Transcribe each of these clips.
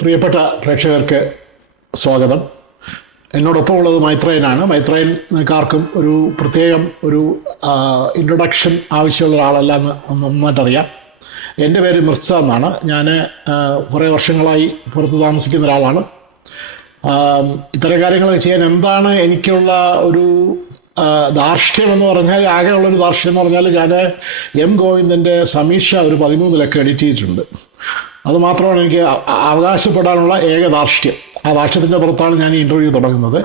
പ്രിയപ്പെട്ട പ്രേക്ഷകർക്ക് സ്വാഗതം. എന്നോടൊപ്പം ഉള്ളത് മൈത്രേയനാണ്. മൈത്രേയൻകാർക്കും ഒരു പ്രത്യേകം ഒരു ഇൻട്രൊഡക്ഷൻ ആവശ്യമുള്ള ഒരാളല്ല എന്ന് നന്നായിട്ടറിയാം. എൻ്റെ പേര് മിർസ എന്നാണ്. ഞാൻ കുറേ വർഷങ്ങളായി പുറത്ത് താമസിക്കുന്ന ഒരാളാണ്. ഇത്തരം കാര്യങ്ങളൊക്കെ ചെയ്യാൻ എന്താണ് എനിക്കുള്ള ഒരു ധാർഷ്ട്യം എന്ന് പറഞ്ഞാൽ, ആകെയുള്ളൊരു ധാർഷ്ട്യം എന്ന് പറഞ്ഞാൽ, ഞാൻ എം ഗോവിന്ദൻ്റെ സമീക്ഷ ഒരു 13 ലക്കം എഡിറ്റ് ചെയ്തിട്ടുണ്ട്. അതുമാത്രമാണ് എനിക്ക് അവകാശപ്പെടാനുള്ള ഏക ധാർഷ്ട്യം. ആ ധാർഷ്ട്യത്തിൻ്റെ പുറത്താണ് ഞാൻ ഈ ഇൻ്റർവ്യൂ തുടങ്ങുന്നത്.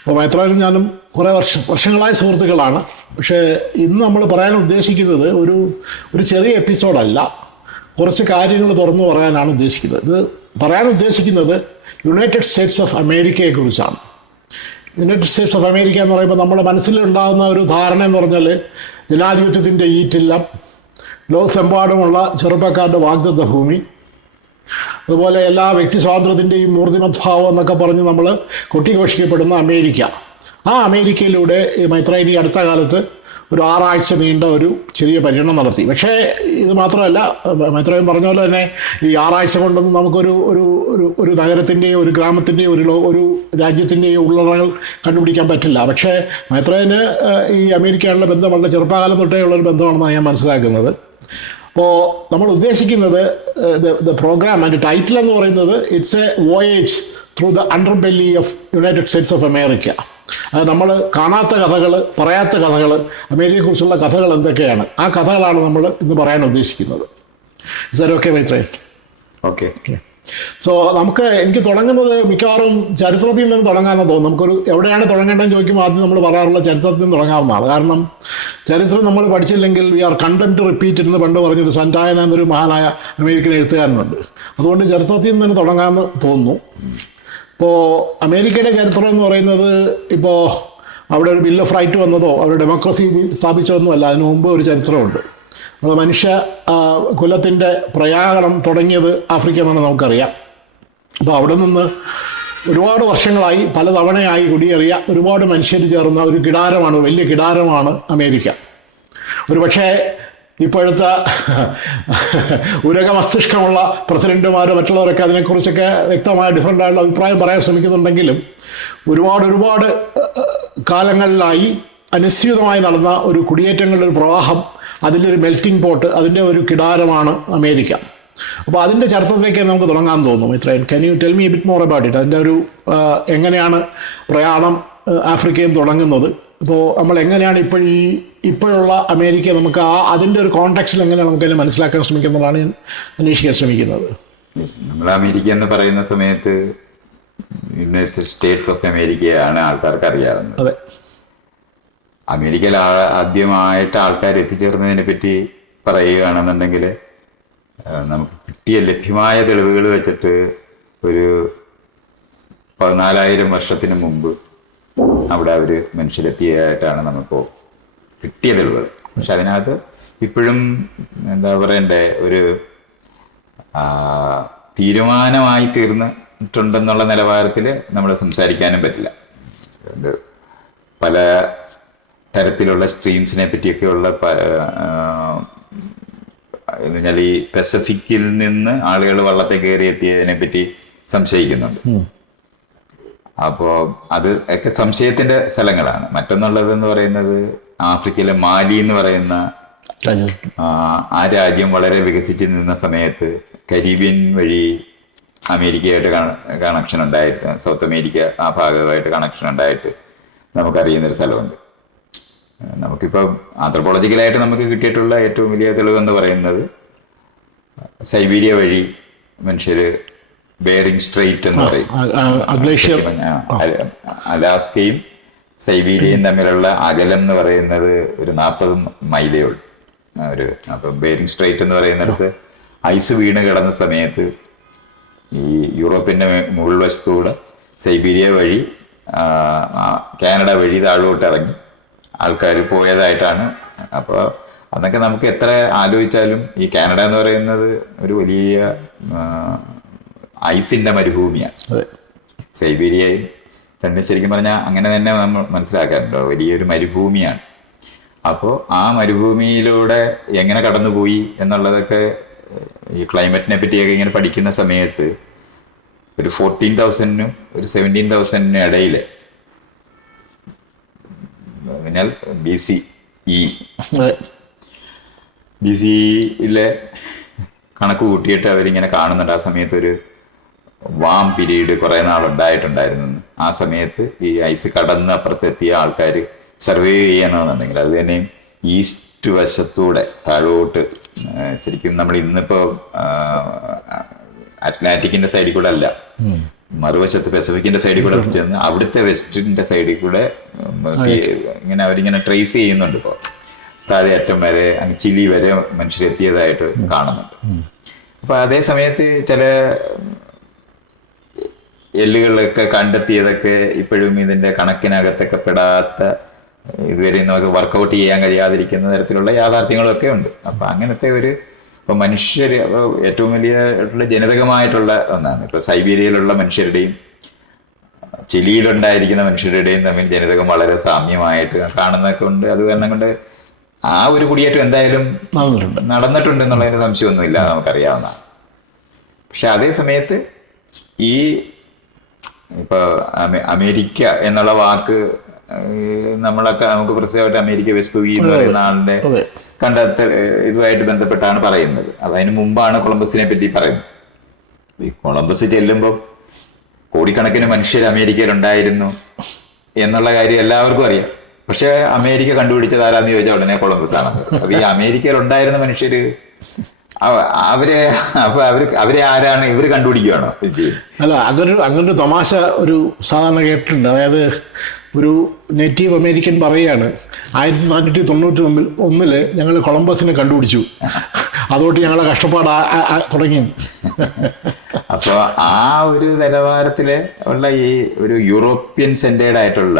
അപ്പോൾ മൈത്രേയനും ഞാനും കുറേ വർഷങ്ങളായ സുഹൃത്തുക്കളാണ്. പക്ഷേ ഇന്ന് നമ്മൾ പറയാൻ ഉദ്ദേശിക്കുന്നത് ഒരു ചെറിയ എപ്പിസോഡല്ല, കുറച്ച് കാര്യങ്ങൾ തുറന്നു പറയാനാണ് ഉദ്ദേശിക്കുന്നത്. ഇത് പറയാൻ ഉദ്ദേശിക്കുന്നത് യുണൈറ്റഡ് സ്റ്റേറ്റ്സ് ഓഫ് അമേരിക്കയെക്കുറിച്ചാണ്. യുണൈറ്റഡ് സ്റ്റേറ്റ്സ് ഓഫ് അമേരിക്ക എന്ന് പറയുമ്പോൾ നമ്മുടെ മനസ്സിലുണ്ടാകുന്ന ഒരു ധാരണ എന്ന് പറഞ്ഞാൽ ജനാധിപത്യത്തിൻ്റെ ഈറ്റില്ലം, ലോകത്തെമ്പാടുമുള്ള ചെറുപ്പക്കാരുടെ വാഗ്ദത്ത ഭൂമി, അതുപോലെ എല്ലാ വ്യക്തി സ്വാതന്ത്ര്യത്തിൻ്റെയും മൂർത്തിമദ്ഭാവം എന്നൊക്കെ പറഞ്ഞ് നമ്മൾ കൊട്ടിഘോഷിക്കപ്പെടുന്ന അമേരിക്ക. ആ അമേരിക്കയിലൂടെ മൈത്രേയൻ ഈ അടുത്ത കാലത്ത് ഒരു 6 ആഴ്ച നീണ്ട ഒരു ചെറിയ പര്യടനം നടത്തി. പക്ഷേ ഇത് മാത്രമല്ല, മൈത്രേയൻ പറഞ്ഞ പോലെ തന്നെ ഈ 6 ആഴ്ച കൊണ്ടൊന്നും നമുക്കൊരു ഒരു ഒരു നഗരത്തിൻ്റെയോ ഒരു ഗ്രാമത്തിൻ്റെയോ ഒരു രാജ്യത്തിൻ്റെയോ ഉള്ളറകൾ കണ്ടുപിടിക്കാൻ പറ്റില്ല. പക്ഷേ മൈത്രേയന് ഈ അമേരിക്കയുള്ള ബന്ധം വളരെ ചെറുപ്പകാലം തൊട്ടേ ഉള്ളൊരു ബന്ധമാണെന്നാണ് ഞാൻ മനസ്സിലാക്കുന്നത്. അപ്പോൾ നമ്മൾ ഉദ്ദേശിക്കുന്നത് ദ പ്രോഗ്രാം ആൻഡ് ടൈറ്റിൽ എന്ന് പറയുന്നത് it's A voyage through the underbelly of United States of America. അത് നമ്മൾ കാണാത്ത കഥകൾ, പറയാത്ത കഥകൾ, അമേരിക്കയെക്കുറിച്ചുള്ള കഥകൾ എന്തൊക്കെയാണ്, ആ കഥകളാണ് നമ്മൾ ഇന്ന് പറയാൻ ഉദ്ദേശിക്കുന്നത്. Is okay Maitreyan? Okay. So എനിക്ക് തുടങ്ങുന്നത് മിക്കവാറും ചരിത്രത്തിൽ നിന്ന് തുടങ്ങാമെന്ന് തോന്നുന്നു. നമുക്കൊരു എവിടെയാണ് തുടങ്ങേണ്ടതെന്ന് ചോദിക്കുമ്പോൾ ആദ്യം നമ്മൾ പറയാറുള്ള ചരിത്രത്തിൽ നിന്ന് തുടങ്ങാവുന്നതാണ്. കാരണം ചരിത്രം നമ്മൾ പഠിച്ചില്ലെങ്കിൽ we are content to repeat എന്ന് പണ്ട് പറഞ്ഞൊരു സന്റായന എന്നൊരു മഹാനായ അമേരിക്കൻ എഴുത്തുകാരനുണ്ട്. അതുകൊണ്ട് ചരിത്രത്തിൽ നിന്ന് തുടങ്ങാമെന്ന് തോന്നുന്നു. ഇപ്പോൾ അമേരിക്കയുടെ ചരിത്രം എന്ന് പറയുന്നത്, ഇപ്പോൾ അവിടെ ഒരു ബിൽ ഓഫ് റൈറ്റ് വന്നതോ അവർ ഡെമോക്രസി സ്ഥാപിച്ചതൊന്നുമല്ല. അതിനു മുമ്പ് ഒരു ചരിത്രമുണ്ട്. നമ്മുടെ മനുഷ്യ കുലത്തിൻ്റെ പ്രയാഗണം തുടങ്ങിയത് ആഫ്രിക്ക എന്നാണ് നമുക്കറിയാം. അപ്പോൾ അവിടെ നിന്ന് ഒരുപാട് വർഷങ്ങളായി പലതവണയായി കുടിയേറിയ ഒരുപാട് മനുഷ്യർ ചേർന്ന ഒരു കിടാരമാണ്, വലിയ കിടാരമാണ് അമേരിക്ക. ഒരു പക്ഷേ ഇപ്പോഴത്തെ ഉരക മസ്തിഷ്കമുള്ള പ്രസിഡന്റുമാർ മറ്റുള്ളവരൊക്കെ അതിനെക്കുറിച്ചൊക്കെ വ്യക്തമായ ഡിഫറൻ്റ് ആയിട്ടുള്ള അഭിപ്രായം പറയാൻ ശ്രമിക്കുന്നുണ്ടെങ്കിലും ഒരുപാട് കാലങ്ങളിലായി അനുസ്യൂതമായി നടന്ന ഒരു കുടിയേറ്റങ്ങളുടെ ഒരു പ്രവാഹം, അതിൻ്റെ ഒരു മെൽറ്റിംഗ് പോട്ട്, അതിൻ്റെ ഒരു കിടാരമാണ് അമേരിക്ക. അപ്പോൾ അതിൻ്റെ ചരിത്രത്തിലേക്ക് നമുക്ക് തുടങ്ങാൻ തോന്നും. ഇത്രയും can you tell me bit more about it? അതിൻ്റെ ഒരു എങ്ങനെയാണ് പ്രയാണം ആഫ്രിക്കയിൽ തുടങ്ങുന്നത്? ഇപ്പോൾ നമ്മൾ എങ്ങനെയാണ് ഇപ്പോഴുള്ള അമേരിക്ക, നമുക്ക് അതിൻ്റെ ഒരു കോണ്ടെക്സ്റ്റിൽ എങ്ങനെയാണ് നമുക്കതിനെ മനസ്സിലാക്കാൻ ശ്രമിക്കുന്നതാണ് ഞാൻ അന്വേഷിക്കാൻ ശ്രമിക്കുന്നത്. നമ്മൾ അമേരിക്ക എന്ന് പറയുന്ന സമയത്ത് യുണൈറ്റഡ് സ്റ്റേറ്റ്സ് ഓഫ് അമേരിക്കയാണ് ആൾക്കാർക്ക് അറിയാവുന്നത്. അതെ. അമേരിക്കയിൽ ആദ്യമായിട്ട് ആൾക്കാർ എത്തിച്ചേർന്നതിനെ പറ്റി പറയുകയാണെന്നുണ്ടെങ്കിൽ, നമുക്ക് കിട്ടിയ ലഭ്യമായ തെളിവുകൾ വെച്ചിട്ട് ഒരു 14,000 വർഷത്തിന് മുമ്പ് അവിടെ അവർ മനുഷ്യരെത്തിയതായിട്ടാണ് നമുക്ക് കിട്ടിയ തെളിവുകൾ. പക്ഷെ അതിനകത്ത് ഇപ്പോഴും എന്താ പറയണ്ടേ, ഒരു തീരുമാനമായി തീർന്നിട്ടുണ്ടെന്നുള്ള നിലവാരത്തിൽ നമ്മൾ സംസാരിക്കാനും പറ്റില്ല. പല തരത്തിലുള്ള സ്ട്രീംസിനെ പറ്റിയൊക്കെയുള്ള എന്ന് വെച്ചാൽ ഈ പസഫിക്കിൽ നിന്ന് ആളുകൾ വള്ളത്തെ കയറി എത്തിയതിനെ പറ്റി സംശയിക്കുന്നുണ്ട്. അപ്പോൾ അത് ഒക്കെ സംശയത്തിന്റെ സ്ഥലങ്ങളാണ്. മറ്റൊന്നുള്ളതെന്ന് പറയുന്നത്, ആഫ്രിക്കയിലെ മാലി എന്ന് പറയുന്ന ആ രാജ്യം വളരെ വികസിച്ച് നിന്ന സമയത്ത് കരീബിയൻ വഴി അമേരിക്കയായിട്ട് കണക്ഷൻ ഉണ്ടായിട്ട്, സൗത്ത് അമേരിക്ക ആ ഭാഗമായിട്ട് കണക്ഷൻ ഉണ്ടായിട്ട് നമുക്കറിയുന്നൊരു സ്ഥലമുണ്ട്. നമുക്കിപ്പോൾ ആന്ത്രോപോളജിക്കലായിട്ട് നമുക്ക് കിട്ടിയിട്ടുള്ള ഏറ്റവും വലിയ തെളിവെന്ന് പറയുന്നത്, സൈബീരിയ വഴി മനുഷ്യർ ബെയറിംഗ് സ്ട്രെയിറ്റ് എന്ന് പറയും, അലാസ്കയും സൈബീരിയയും തമ്മിലുള്ള അകലം എന്ന് പറയുന്നത് ഒരു 40 മൈലേ ഉള്ളൂ. അപ്പം ബെയറിംഗ് സ്ട്രെയിറ്റ് എന്ന് പറയുന്നിടത്ത് ഐസ് വീണ് കിടന്ന സമയത്ത് ഈ യൂറോപ്പിൻ്റെ മുകൾ വശത്തൂടെ സൈബീരിയ വഴി കാനഡ വഴി താഴോട്ട് ഇറങ്ങി ആൾക്കാർ പോയതായിട്ടാണ്. അപ്പോൾ അന്നൊക്കെ നമുക്ക് എത്ര ആലോചിച്ചാലും ഈ കാനഡ എന്ന് പറയുന്നത് ഒരു വലിയ ഐസിൻ്റെ മരുഭൂമിയാണ്. സൈബീരിയയും രണ്ടും ശരിക്കും പറഞ്ഞാൽ അങ്ങനെ തന്നെ നമ്മൾ മനസ്സിലാക്കാറുണ്ടോ, വലിയൊരു മരുഭൂമിയാണ്. അപ്പോൾ ആ മരുഭൂമിയിലൂടെ എങ്ങനെ കടന്നുപോയി എന്നുള്ളതൊക്കെ ഈ ക്ലൈമറ്റിനെ പറ്റിയൊക്കെ ഇങ്ങനെ പഠിക്കുന്ന സമയത്ത് ഒരു 14,000-നും ഒരു 17,000-നും ഇടയിൽ അതിനാൽ BCE കണക്ക് കൂട്ടിയിട്ട് അവരിങ്ങനെ കാണുന്നുണ്ട്. ആ സമയത്ത് ഒരു വാം പീരീഡ് കുറേ നാളുണ്ടായിട്ടുണ്ടായിരുന്നു. ആ സമയത്ത് ഈ ഐസ് കടന്ന് അപ്പുറത്തെത്തിയ ആൾക്കാർ സർവേ ചെയ്യണമെന്നുണ്ടെങ്കിൽ അത് തന്നെ ഈസ്റ്റ് വശത്തൂടെ താഴോട്ട്, ശരിക്കും നമ്മൾ ഇന്നിപ്പോൾ അറ്റ്ലാന്റിക്കിന്റെ സൈഡിൽ കൂടെ അല്ല, മറുവശത്ത് പസഫിക്കിന്റെ സൈഡിൽ കൂടെ ചെന്ന് അവിടുത്തെ വെസ്റ്റിന്റെ സൈഡിൽ കൂടെ ഇങ്ങനെ അവരിങ്ങനെ ട്രേസ് ചെയ്യുന്നുണ്ട്. ഇപ്പോൾ താഴെ അറ്റം വരെ അങ്ങ് ചിലി വരെ മനുഷ്യരെത്തിയതായിട്ട് കാണുന്നുണ്ട്. അപ്പൊ അതേ സമയത്ത് ചില എല്ലുകളൊക്കെ കണ്ടെത്തിയതൊക്കെ ഇപ്പോഴും ഇതിന്റെ കണക്കിനകത്തൊക്കെ പെടാത്ത, ഇതുവരെ നമുക്ക് വർക്കൗട്ട് ചെയ്യാൻ കഴിയാതിരിക്കുന്ന തരത്തിലുള്ള യാഥാർത്ഥ്യങ്ങളൊക്കെ ഉണ്ട്. അപ്പൊ അങ്ങനത്തെ ഇപ്പൊ മനുഷ്യർ ഏറ്റവും വലിയ ജനിതകമായിട്ടുള്ള ഒന്നാണ്. ഇപ്പൊ സൈബീരിയയിലുള്ള മനുഷ്യരുടെയും ചിലിയിലുണ്ടായിരിക്കുന്ന മനുഷ്യരുടെയും തമ്മിൽ ജനിതകം വളരെ സാമ്യമായിട്ട് കാണുന്നതൊക്കെ ഉണ്ട്. അത് കാരണം കൊണ്ട് ആ ഒരു കുടിയേറ്റം എന്തായാലും നടന്നിട്ടുണ്ട് എന്നുള്ളതിന് സംശയമൊന്നുമില്ല, നമുക്കറിയാവുന്നതാണ്. പക്ഷെ അതേ സമയത്ത് ഈ ഇപ്പൊ അമേരിക്ക എന്നുള്ള വാക്ക് നമുക്ക് പ്രത്യേകമായിട്ട് അമേരിക്ക വെസ്പൂവി എന്ന് പറയുന്ന ആളുടെ കണ്ടെത്തൽ ഇതുമായിട്ട് ബന്ധപ്പെട്ടാണ് പറയുന്നത്. അതിന് മുമ്പാണ് കൊളംബസിനെ പറ്റി പറയുന്നത്. ഈ കൊളംബസ് ചെല്ലുമ്പോൾ കോടിക്കണക്കിന് മനുഷ്യർ അമേരിക്കയിലുണ്ടായിരുന്നു എന്നുള്ള കാര്യം എല്ലാവർക്കും അറിയാം. പക്ഷെ അമേരിക്ക കണ്ടുപിടിച്ചത് ആരാന്ന് ചോദിച്ചാൽ ഉടനെ കൊളംബസ് ആണ്. അപ്പൊ ഈ അമേരിക്കയിൽ ഉണ്ടായിരുന്ന മനുഷ്യര് അവരെ ആരാണ് ഇവര് കണ്ടുപിടിക്കുകയാണോ? അല്ല, അങ്ങനൊരു തമാശ ഒരു സാധാരണ കേട്ടിട്ടുണ്ട്. അതായത് ഒരു നേറ്റീവ് അമേരിക്കൻ പറയുകയാണ് 1491 ഞങ്ങൾ കൊളംബസിനെ കണ്ടുപിടിച്ചു, അതുകൊണ്ട് ഞങ്ങളെ കഷ്ടപ്പാട് തുടങ്ങി. അപ്പോൾ ആ ഒരു നിലവാരത്തില് ഉള്ള ഈ ഒരു യൂറോപ്യൻ സെന്റേഡ് ആയിട്ടുള്ള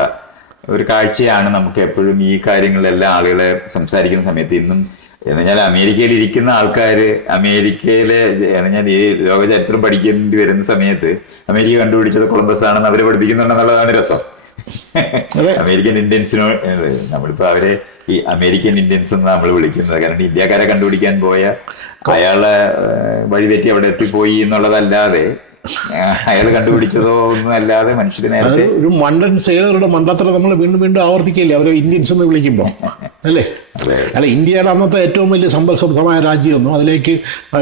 ഒരു കാഴ്ചയാണ് നമുക്ക് എപ്പോഴും ഈ കാര്യങ്ങളിലെല്ലാം ആളുകളെ സംസാരിക്കുന്ന സമയത്ത് ഇന്നും. എന്ന് പറഞ്ഞാൽ അമേരിക്കയിൽ ഇരിക്കുന്ന ആൾക്കാർ അമേരിക്കയിലെ ഈ ലോക ചരിത്രം പഠിക്കേണ്ടി വരുന്ന സമയത്ത് അമേരിക്ക കണ്ടുപിടിച്ചത് കൊളംബസ് ആണെന്ന് അവരെ പഠിപ്പിക്കുന്നുണ്ടെന്നുള്ളതാണ് രസം. അമേരിക്കൻ ഇന്ത്യൻസിനോ നമ്മളിപ്പോ അവരെ ഈ അമേരിക്കൻ ഇന്ത്യൻസ് എന്ന് നമ്മൾ വിളിക്കുന്നത്. കാരണം ഇന്ത്യക്കാരെ കണ്ടുപിടിക്കാൻ പോയ അയാളെ വഴിതെറ്റി അവിടെ എത്തിപ്പോയി എന്നുള്ളതല്ലാതെ അയാൾ കണ്ടുപിടിച്ചതോ ഒന്നും അല്ലാതെ മനുഷ്യര് നേരത്തെ ഒരു മണ്ടൻ സേലറുടെ മണ്ടത്തരം നമ്മൾ വീണ്ടും വീണ്ടും ആവർത്തിക്കില്ലേ അവരെ ഇന്ത്യൻസ് എന്ന് വിളിക്കുമ്പോൾ, അല്ലേ? അല്ല, ഇന്ത്യയുടെ അന്നത്തെ ഏറ്റവും വലിയ സമ്പദ്സമൃദ്ധമായ രാജ്യമൊന്നും അതിലേക്ക്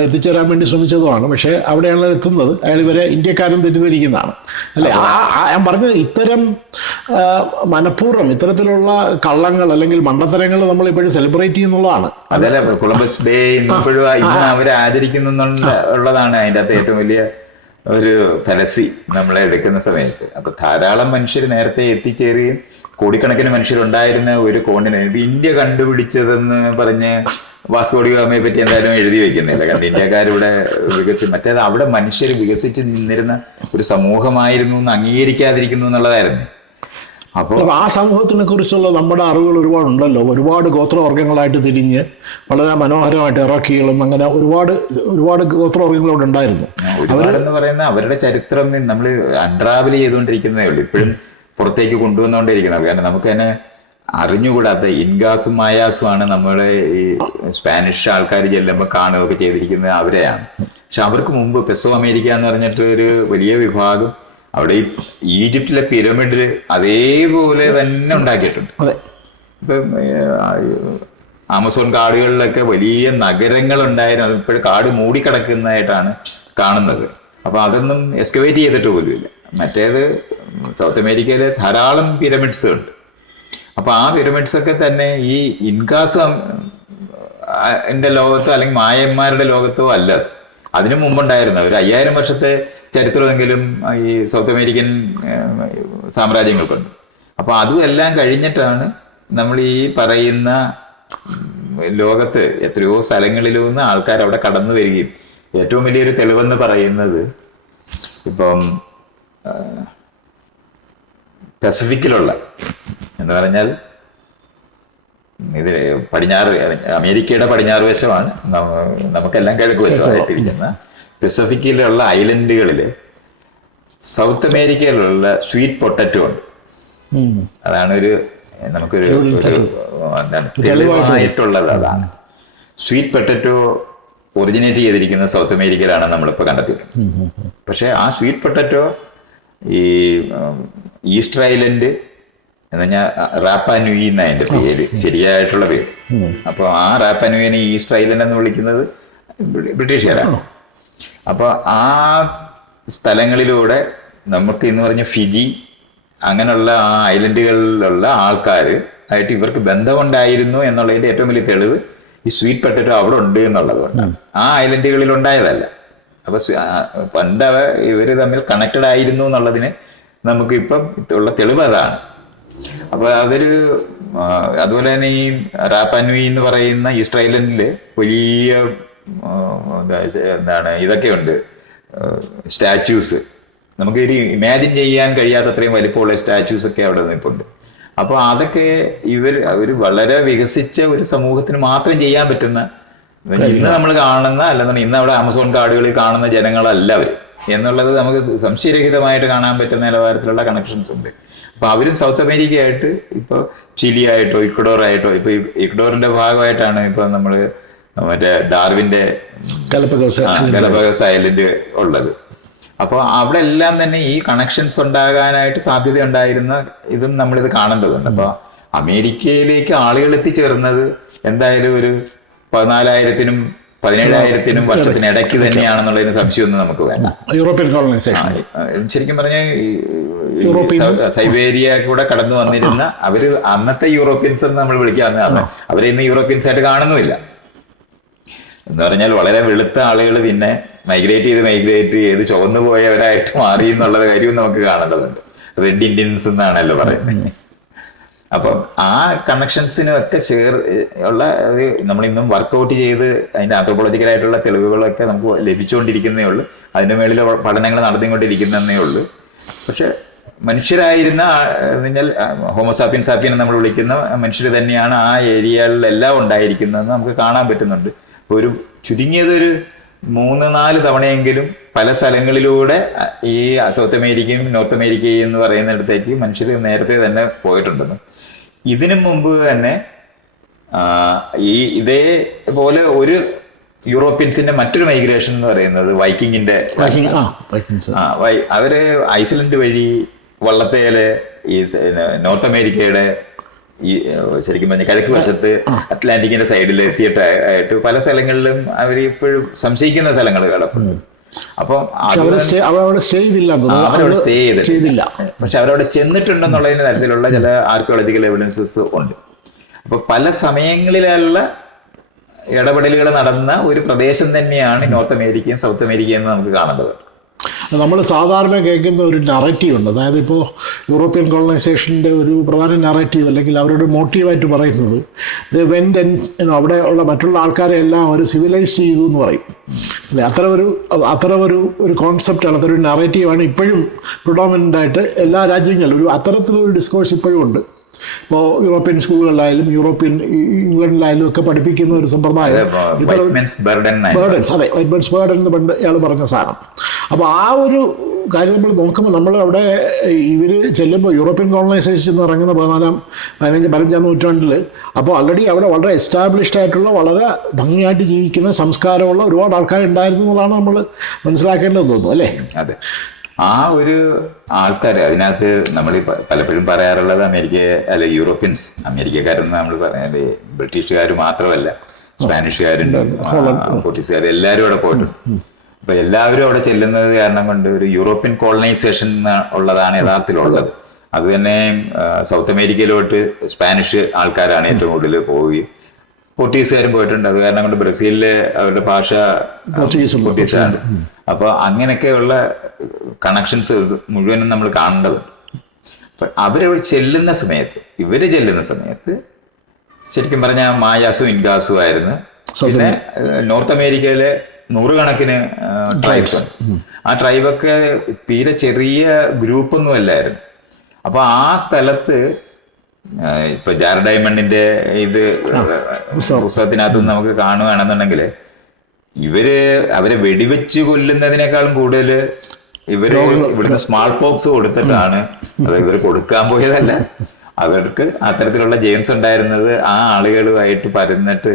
എത്തിച്ചേരാൻ വേണ്ടി ശ്രമിച്ചതുമാണ്. പക്ഷേ അവിടെയാണ് എത്തുന്നത്. അയാൾ ഇവരെ ഇന്ത്യക്കാരും തെറ്റിദ്ധരിക്കുന്നതാണ്, അല്ലേ? ഞാൻ പറഞ്ഞത് ഇത്തരം മനഃപൂർവ്വം ഇത്തരത്തിലുള്ള കള്ളങ്ങൾ അല്ലെങ്കിൽ മണ്ടത്തരങ്ങൾ നമ്മൾ ഇപ്പോഴും സെലിബ്രേറ്റ് ചെയ്യുന്നുള്ളതാണ്. അതല്ല, കൊളംബസ് ഡേ ഇപ്പോഴും ഇന്ന് അവർ ആചരിക്കുന്നുള്ളതാണ് അതിൻ്റെ അകത്ത് ഏറ്റവും വലിയ ഒരു ഫലസി നമ്മളെ എടുക്കുന്ന സമയത്ത്. അപ്പൊ ധാരാളം മനുഷ്യർ നേരത്തെ എത്തിച്ചേരുകയും കോടിക്കണക്കിന് മനുഷ്യരുണ്ടായിരുന്ന ഒരു കോണ്ടിനെന്റ് ഇന്ത്യ കണ്ടുപിടിച്ചതെന്ന് പറഞ്ഞ് വാസ്കോ ഡി ഗാമയെ പറ്റി എന്തായാലും എഴുതി വെക്കുന്നില്ല. കാരണം ഇന്ത്യക്കാരിവിടെ മറ്റേത് അവിടെ മനുഷ്യർ വികസിച്ച് നിന്നിരുന്ന ഒരു സമൂഹമായിരുന്നു എന്ന് അംഗീകരിക്കാതിരിക്കുന്നു എന്നുള്ളതായിരുന്നു. അപ്പോൾ ആ സമൂഹത്തിനെ കുറിച്ചുള്ള നമ്മുടെ അറിവുകൾ ഒരുപാടുണ്ടല്ലോ. ഒരുപാട് ഗോത്രവർഗ്ഗങ്ങളായിട്ട് തിരിഞ്ഞ് വളരെ മനോഹരമായിട്ട് ഇറക്കികളും അങ്ങനെ ഒരുപാട് ഗോത്രവർഗ്ഗങ്ങൾ അവിടെ ഉണ്ടായിരുന്നു. അവരെന്ന് പറയുന്ന അവരുടെ ചരിത്രം നമ്മൾ അൺട്രാവൽ ചെയ്തുകൊണ്ടിരിക്കുന്നതേ ഉള്ളൂ. ഇപ്പോഴും പുറത്തേക്ക് കൊണ്ടുവന്നുകൊണ്ടിരിക്കണം. കാരണം നമുക്ക് തന്നെ അറിഞ്ഞുകൂടാത്ത ഇൻകാസും മായാസുമാണ് നമ്മുടെ ഈ സ്പാനിഷ് ആൾക്കാർ ചെല്ലുമ്പോൾ കാണുകയൊക്കെ ചെയ്തിരിക്കുന്നത് അവരെയാണ്. പക്ഷെ അവർക്ക് മുമ്പ് പെസോ അമേരിക്ക എന്ന് പറഞ്ഞിട്ട് ഒരു വലിയ വിഭാഗം അവിടെ ഈ ഈജിപ്തിലെ പിരമിഡിൽ അതേപോലെ തന്നെ ഉണ്ടാക്കിയിട്ടുണ്ട്. ഇപ്പം ആമസോൺ കാടുകളിലൊക്കെ വലിയ നഗരങ്ങൾ ഉണ്ടായിരുന്നു. അതിപ്പോഴും കാട് മൂടിക്കിടക്കുന്നതായിട്ടാണ് കാണുന്നത്. അപ്പൊ അതൊന്നും എക്സ്കവേറ്റ് ചെയ്തിട്ട് പോലുമില്ല. മറ്റേത് സൗത്ത് അമേരിക്കയിലെ ധാരാളം പിരമിഡ്സ് ഉണ്ട്. അപ്പൊ ആ പിരമിഡ്സ് ഒക്കെ തന്നെ ഈ ഇൻകാസ് എൻ്റെ ലോകത്തോ അല്ലെങ്കിൽ മായന്മാരുടെ ലോകത്തോ അല്ല, അതിനു മുമ്പുണ്ടായിരുന്ന ഒരു 5000 വർഷത്തെ ചരിത്രമെങ്കിലും ഈ സൗത്ത് അമേരിക്കൻ സാമ്രാജ്യങ്ങൾക്കുണ്ട്. അപ്പൊ അതും എല്ലാം കഴിഞ്ഞിട്ടാണ് നമ്മൾ ഈ പറയുന്ന ലോകത്ത് എത്രയോ സ്ഥലങ്ങളിലും നിന്ന് ആൾക്കാർ അവിടെ കടന്നു വരികയും ഏറ്റവും വലിയൊരു തെളിവെന്ന് പറയുന്നത് ഇപ്പം പസഫിക്കിലുള്ള എന്ന് പറഞ്ഞാൽ ഇത് പടിഞ്ഞാറ് അമേരിക്കയുടെ പടിഞ്ഞാറ് വശമാണ്, നമുക്കെല്ലാം കിഴക്ക് വശമായിട്ടിരിക്കുന്ന പസഫിക്കിലുള്ള ഐലൻഡുകളിൽ സൗത്ത് അമേരിക്കയിലുള്ള സ്വീറ്റ് പൊട്ടറ്റോ ഉണ്ട്. അതാണ് നമുക്കൊരു എന്താണ് തെളിവായിട്ടുള്ളത്. അതാണ് സ്വീറ്റ് പൊട്ടറ്റോ ഒറിജിനേറ്റ് ചെയ്തിരിക്കുന്നത് സൗത്ത് അമേരിക്കയിലാണെന്ന് നമ്മളിപ്പോൾ കണ്ടെത്തിയിട്ടുണ്ട്. പക്ഷേ ആ സ്വീറ്റ് പൊട്ടറ്റോ ഈ ഈസ്റ്റർ ഐലൻഡ് എന്ന് പറഞ്ഞാൽ റാപ്പാനുയി എന്ന അതിൻ്റെ പേര്, ശരിയായിട്ടുള്ള പേര്. അപ്പോൾ ആ റാപ്പാനുയിനെ ഈസ്റ്റർ ഐലൻഡ് എന്ന് വിളിക്കുന്നത് ബ്രിട്ടീഷുകാരാണ്. അപ്പോൾ ആ സ്ഥലങ്ങളിലൂടെ നമുക്ക് ഇന്ന് പറഞ്ഞ ഫിജി അങ്ങനെയുള്ള ആ ഐലൻഡുകളിലുള്ള ആൾക്കാർ ആയിട്ട് ഇവർക്ക് ബന്ധമുണ്ടായിരുന്നു എന്നുള്ളതിൻ്റെ ഏറ്റവും വലിയ തെളിവ് ഈ സ്വീറ്റ് പൊട്ടറ്റോ അവിടെ ഉണ്ട് എന്നുള്ളത് കൊണ്ടാണ്. ആ ഐലൻഡുകളിൽ ഉണ്ടായതല്ല. അപ്പോൾ പണ്ട് ഇവർ തമ്മിൽ കണക്റ്റഡ് ആയിരുന്നു എന്നുള്ളതിന് നമുക്ക് ഇപ്പം ഉള്ള തെളിവ് അതാണ്. അപ്പോൾ അതുപോലെ തന്നെ ഈ റാപ്പാനുയി എന്ന് പറയുന്ന ഈസ്റ്റർ ഐലൻഡിൽ വലിയ ഇതൊക്കെ ഉണ്ട്, സ്റ്റാച്യൂസ്. നമുക്ക് ഇമാജിൻ ചെയ്യാൻ കഴിയാത്തത്രയും വലിപ്പമുള്ള സ്റ്റാച്യൂസ് ഒക്കെ അവിടെ നിൽപ്പുണ്ട്. അപ്പോൾ അതൊക്കെ അവർ വളരെ വികസിച്ച ഒരു സമൂഹത്തിന് മാത്രം ചെയ്യാൻ പറ്റുന്ന, ഇന്ന് നമ്മൾ കാണുന്ന, അല്ലെന്നുണ്ടെങ്കിൽ ഇന്ന് അവിടെ ആമസോൺ കാടുകളിൽ കാണുന്ന ജനങ്ങളല്ല അവർ എന്നുള്ളത് നമുക്ക് സംശയരഹിതമായിട്ട് കാണാൻ പറ്റുന്ന നിലവാരത്തിലുള്ള കണക്ഷൻസ് ഉണ്ട്. അപ്പോൾ അവരും സൗത്ത് അമേരിക്കയായിട്ട്, ഇപ്പോൾ ചിലി ആയിട്ടോ ഇക്വഡോറായിട്ടോ, ഇപ്പോൾ ഇക്വഡോറിന്റെ ഭാഗമായിട്ടാണ് ഇപ്പോൾ നമ്മൾ മറ്റേ ഡാർവിന്റെ ഗലപഗോസ് ഐലൻഡ് ഉള്ളത്. അപ്പോൾ അവിടെ എല്ലാം തന്നെ ഈ കണക്ഷൻസ് ഉണ്ടാകാനായിട്ട് സാധ്യത ഉണ്ടായിരുന്ന ഇതും നമ്മളിത് കാണേണ്ടതുണ്ട്. അപ്പോൾ അമേരിക്കയിലേക്ക് ആളുകൾ എത്തിച്ചേർന്നത് എന്തായാലും ഒരു 14,000-നും 17,000-നും വർഷത്തിനിടയ്ക്ക് തന്നെയാണെന്നുള്ളതിന് സംശയമൊന്നും നമുക്ക് വേണ്ട. യൂറോപ്യൻ കോളനൈസേഷൻ ശരിക്കും പറഞ്ഞാൽ സൈബേരിയ കൂടെ കടന്നു വന്നിരുന്ന അവര് അന്നത്തെ യൂറോപ്യൻസ് എന്ന് നമ്മൾ വിളിക്കാവുന്നതാണ്. അവരെ ഇന്ന് യൂറോപ്യൻസ് ആയിട്ട് കാണുന്നുമില്ല. എന്ന് പറഞ്ഞാൽ വളരെ വെളുത്ത ആളുകൾ പിന്നെ മൈഗ്രേറ്റ് ചെയ്ത് ചുവന്നു പോയവരായിട്ട് മാറി എന്നുള്ള കാര്യവും നമുക്ക് കാണേണ്ടതുണ്ട്. റെഡ് ഇന്ത്യൻസ് എന്നാണല്ലോ പറയുന്നത്. അപ്പം ആ കണക്ഷൻസിനും ഒക്കെ ഉള്ള നമ്മൾ ഇന്നും വർക്കൗട്ട് ചെയ്ത് അതിൻ്റെ ആന്ത്രോപോളജിക്കലായിട്ടുള്ള തെളിവുകളൊക്കെ നമുക്ക് ലഭിച്ചുകൊണ്ടിരിക്കുന്നേ ഉള്ളൂ. അതിൻ്റെ മേളിൽ പഠനങ്ങൾ നടന്നുകൊണ്ടിരിക്കുന്നതേ ഉള്ളൂ. പക്ഷെ മനുഷ്യരായിരുന്ന പറഞ്ഞാൽ ഹോമോസാപ്പിയൻ സാപ്പിയൻ നമ്മൾ വിളിക്കുന്ന മനുഷ്യർ തന്നെയാണ് ആ ഏരിയകളിലെല്ലാം ഉണ്ടായിരിക്കുന്നതെന്ന് നമുക്ക് കാണാൻ പറ്റുന്നുണ്ട്. ഒരു ചുരുങ്ങിയതൊരു 3-4 തവണയെങ്കിലും പല സ്ഥലങ്ങളിലൂടെ ഈ സൗത്ത് അമേരിക്കയും നോർത്ത് അമേരിക്കയും എന്ന് പറയുന്നിടത്തേക്ക് മനുഷ്യർ നേരത്തെ തന്നെ പോയിട്ടുണ്ടെന്ന്. ഇതിനു മുമ്പ് തന്നെ ഇതേപോലെ ഒരു യൂറോപ്യൻസിന്റെ മറ്റൊരു മൈഗ്രേഷൻ എന്ന് പറയുന്നത് വൈക്കിങ്ങിന്റെ അവര് ഐസ്ലൻഡ് വഴി വള്ളത്തേല് ഈ നോർത്ത് അമേരിക്കയുടെ ഈ ശരിക്കും പറഞ്ഞ കിഴക്ക് വശത്ത് അറ്റ്ലാന്റിക്കിന്റെ സൈഡിൽ എത്തിയിട്ടായിട്ട് പല സ്ഥലങ്ങളിലും അവർ ഇപ്പോഴും സംശയിക്കുന്ന സ്ഥലങ്ങൾ കിടപ്പുണ്ട്. അപ്പം അവരവിടെ സ്റ്റേ ചെയ്തില്ല, പക്ഷെ അവരവിടെ ചെന്നിട്ടുണ്ടെന്നുള്ളതിന് തരത്തിലുള്ള ചില ആർക്കിയോളജിക്കൽ എവിഡൻസസ് ഉണ്ട്. അപ്പൊ പല സമയങ്ങളിലുള്ള ഇടപെടലുകൾ നടന്ന ഒരു പ്രദേശം തന്നെയാണ് നോർത്ത് അമേരിക്കയും സൗത്ത് അമേരിക്കയും എന്ന് നമുക്ക് കാണേണ്ടത്. നമ്മൾ സാധാരണ കേൾക്കുന്ന ഒരു നറേറ്റീവ് ഉണ്ട്. അതായത് ഇപ്പോൾ യൂറോപ്യൻ കോളനൈസേഷൻ്റെ ഒരു പ്രധാന നറേറ്റീവ് അല്ലെങ്കിൽ അവരുടെ മോട്ടീവായിട്ട് പറയുന്നത് അവിടെ ഉള്ള മറ്റുള്ള ആൾക്കാരെ എല്ലാം അവർ സിവിലൈസ് ചെയ്തു എന്ന് പറയും. അല്ലെ, അത്തരം ഒരു കോൺസെപ്റ്റാണ്, അത്തരം ഒരു നറേറ്റീവാണ് ഇപ്പോഴും പ്രിഡോമിനൻ്റായിട്ട് എല്ലാ രാജ്യങ്ങളിലും അത്തരത്തിലൊരു ഡിസ്കോഴ്സ് ഇപ്പോഴും ഉണ്ട്. ഇപ്പോൾ യൂറോപ്യൻ സ്കൂളുകളിലായാലും ഇംഗ്ലണ്ടിലായാലും ഒക്കെ പഠിപ്പിക്കുന്ന ഒരു സമ്പ്രദായം ബേർഡൻസ്, അതെ, വൈറ്റ്മെൻസ് ബേർഡൻ എന്ന് പണ്ട് ഇയാൾ പറഞ്ഞ സാധനം. അപ്പോൾ ആ ഒരു കാര്യം നമ്മൾ നോക്കുമ്പോൾ നമ്മൾ അവിടെ ഇവർ ചെല്ലുമ്പോൾ യൂറോപ്യൻ കോളനൈസേഷൻ ഇറങ്ങുന്ന 15-15 നൂറ്റാണ്ടിൽ അപ്പോൾ ഓൾറെഡി അവിടെ വളരെ എസ്റ്റാബ്ലിഷ്ഡ് ആയിട്ടുള്ള വളരെ ഭംഗിയായിട്ട് ജീവിക്കുന്ന സംസ്കാരമുള്ള ഒരുപാട് ആൾക്കാരുണ്ടായിരുന്നു എന്നുള്ളതാണ് നമ്മൾ മനസ്സിലാക്കേണ്ടതെന്ന് തോന്നുന്നു, അല്ലേ? അതെ, ആ ഒരു ആൾക്കാർ അതിനകത്ത് നമ്മൾ പലപ്പോഴും പറയാറുള്ളത് യൂറോപ്യൻസ്, അമേരിക്കക്കാരെന്ന് നമ്മൾ പറയാറ് ബ്രിട്ടീഷുകാർ മാത്രമല്ല, സ്പാനിഷുകാരുണ്ട്, പോർച്ചുഗീസുകാർ, എല്ലാവരും അവിടെ പോയിട്ടുണ്ട്. അപ്പൊ എല്ലാവരും അവിടെ ചെല്ലുന്നത് കാരണം കൊണ്ട് ഒരു യൂറോപ്യൻ കോളനൈസേഷൻ ഉള്ളതാണ് യഥാർത്ഥത്തിലുള്ളത്. അത് തന്നെ സൗത്ത് അമേരിക്കയിലോട്ട് സ്പാനിഷ് ആൾക്കാരാണ് ഏറ്റവും കൂടുതൽ പോവുകയും പോർച്ചുഗീസുകാരും പോയിട്ടുണ്ട്. അത് കാരണം കൊണ്ട് ബ്രസീലിലെ അവരുടെ ഭാഷ പോർച്ചുഗീസാണ്. അപ്പൊ അങ്ങനെയൊക്കെയുള്ള കണക്ഷൻസ് മുഴുവനും നമ്മൾ കാണേണ്ടതുണ്ട്. അപ്പൊ ഇവര് ചെല്ലുന്ന സമയത്ത് ശരിക്കും പറഞ്ഞാൽ മായാസും ഇൻകാസും ആയിരുന്നു. പിന്നെ നോർത്ത് അമേരിക്കയിലെ 100 കണക്കിന് ട്രൈബ്സ് ഉണ്ട്. ആ ട്രൈബൊക്കെ തീരെ ചെറിയ ഗ്രൂപ്പൊന്നും അല്ലായിരുന്നു. അപ്പൊ ആ സ്ഥലത്ത് ഇപ്പൊ ജാരഡ് ഡയമണ്ടിന്റെ ഇത് പുസ്തകത്തിനകത്ത് നമുക്ക് കാണുകയാണെന്നുണ്ടെങ്കിൽ അവരെ വെടിവെച്ച് കൊല്ലുന്നതിനേക്കാളും കൂടുതൽ ഇവിടുന്ന് സ്മാൾ പോക്സ് കൊടുത്തിട്ടാണ്. അത് ഇവർ കൊടുക്കാൻ പോയതല്ല, അവർക്ക് അത്തരത്തിലുള്ള ജെയിംസ് ഉണ്ടായിരുന്നത് ആ ആളുകളുമായിട്ട് പരന്നിട്ട്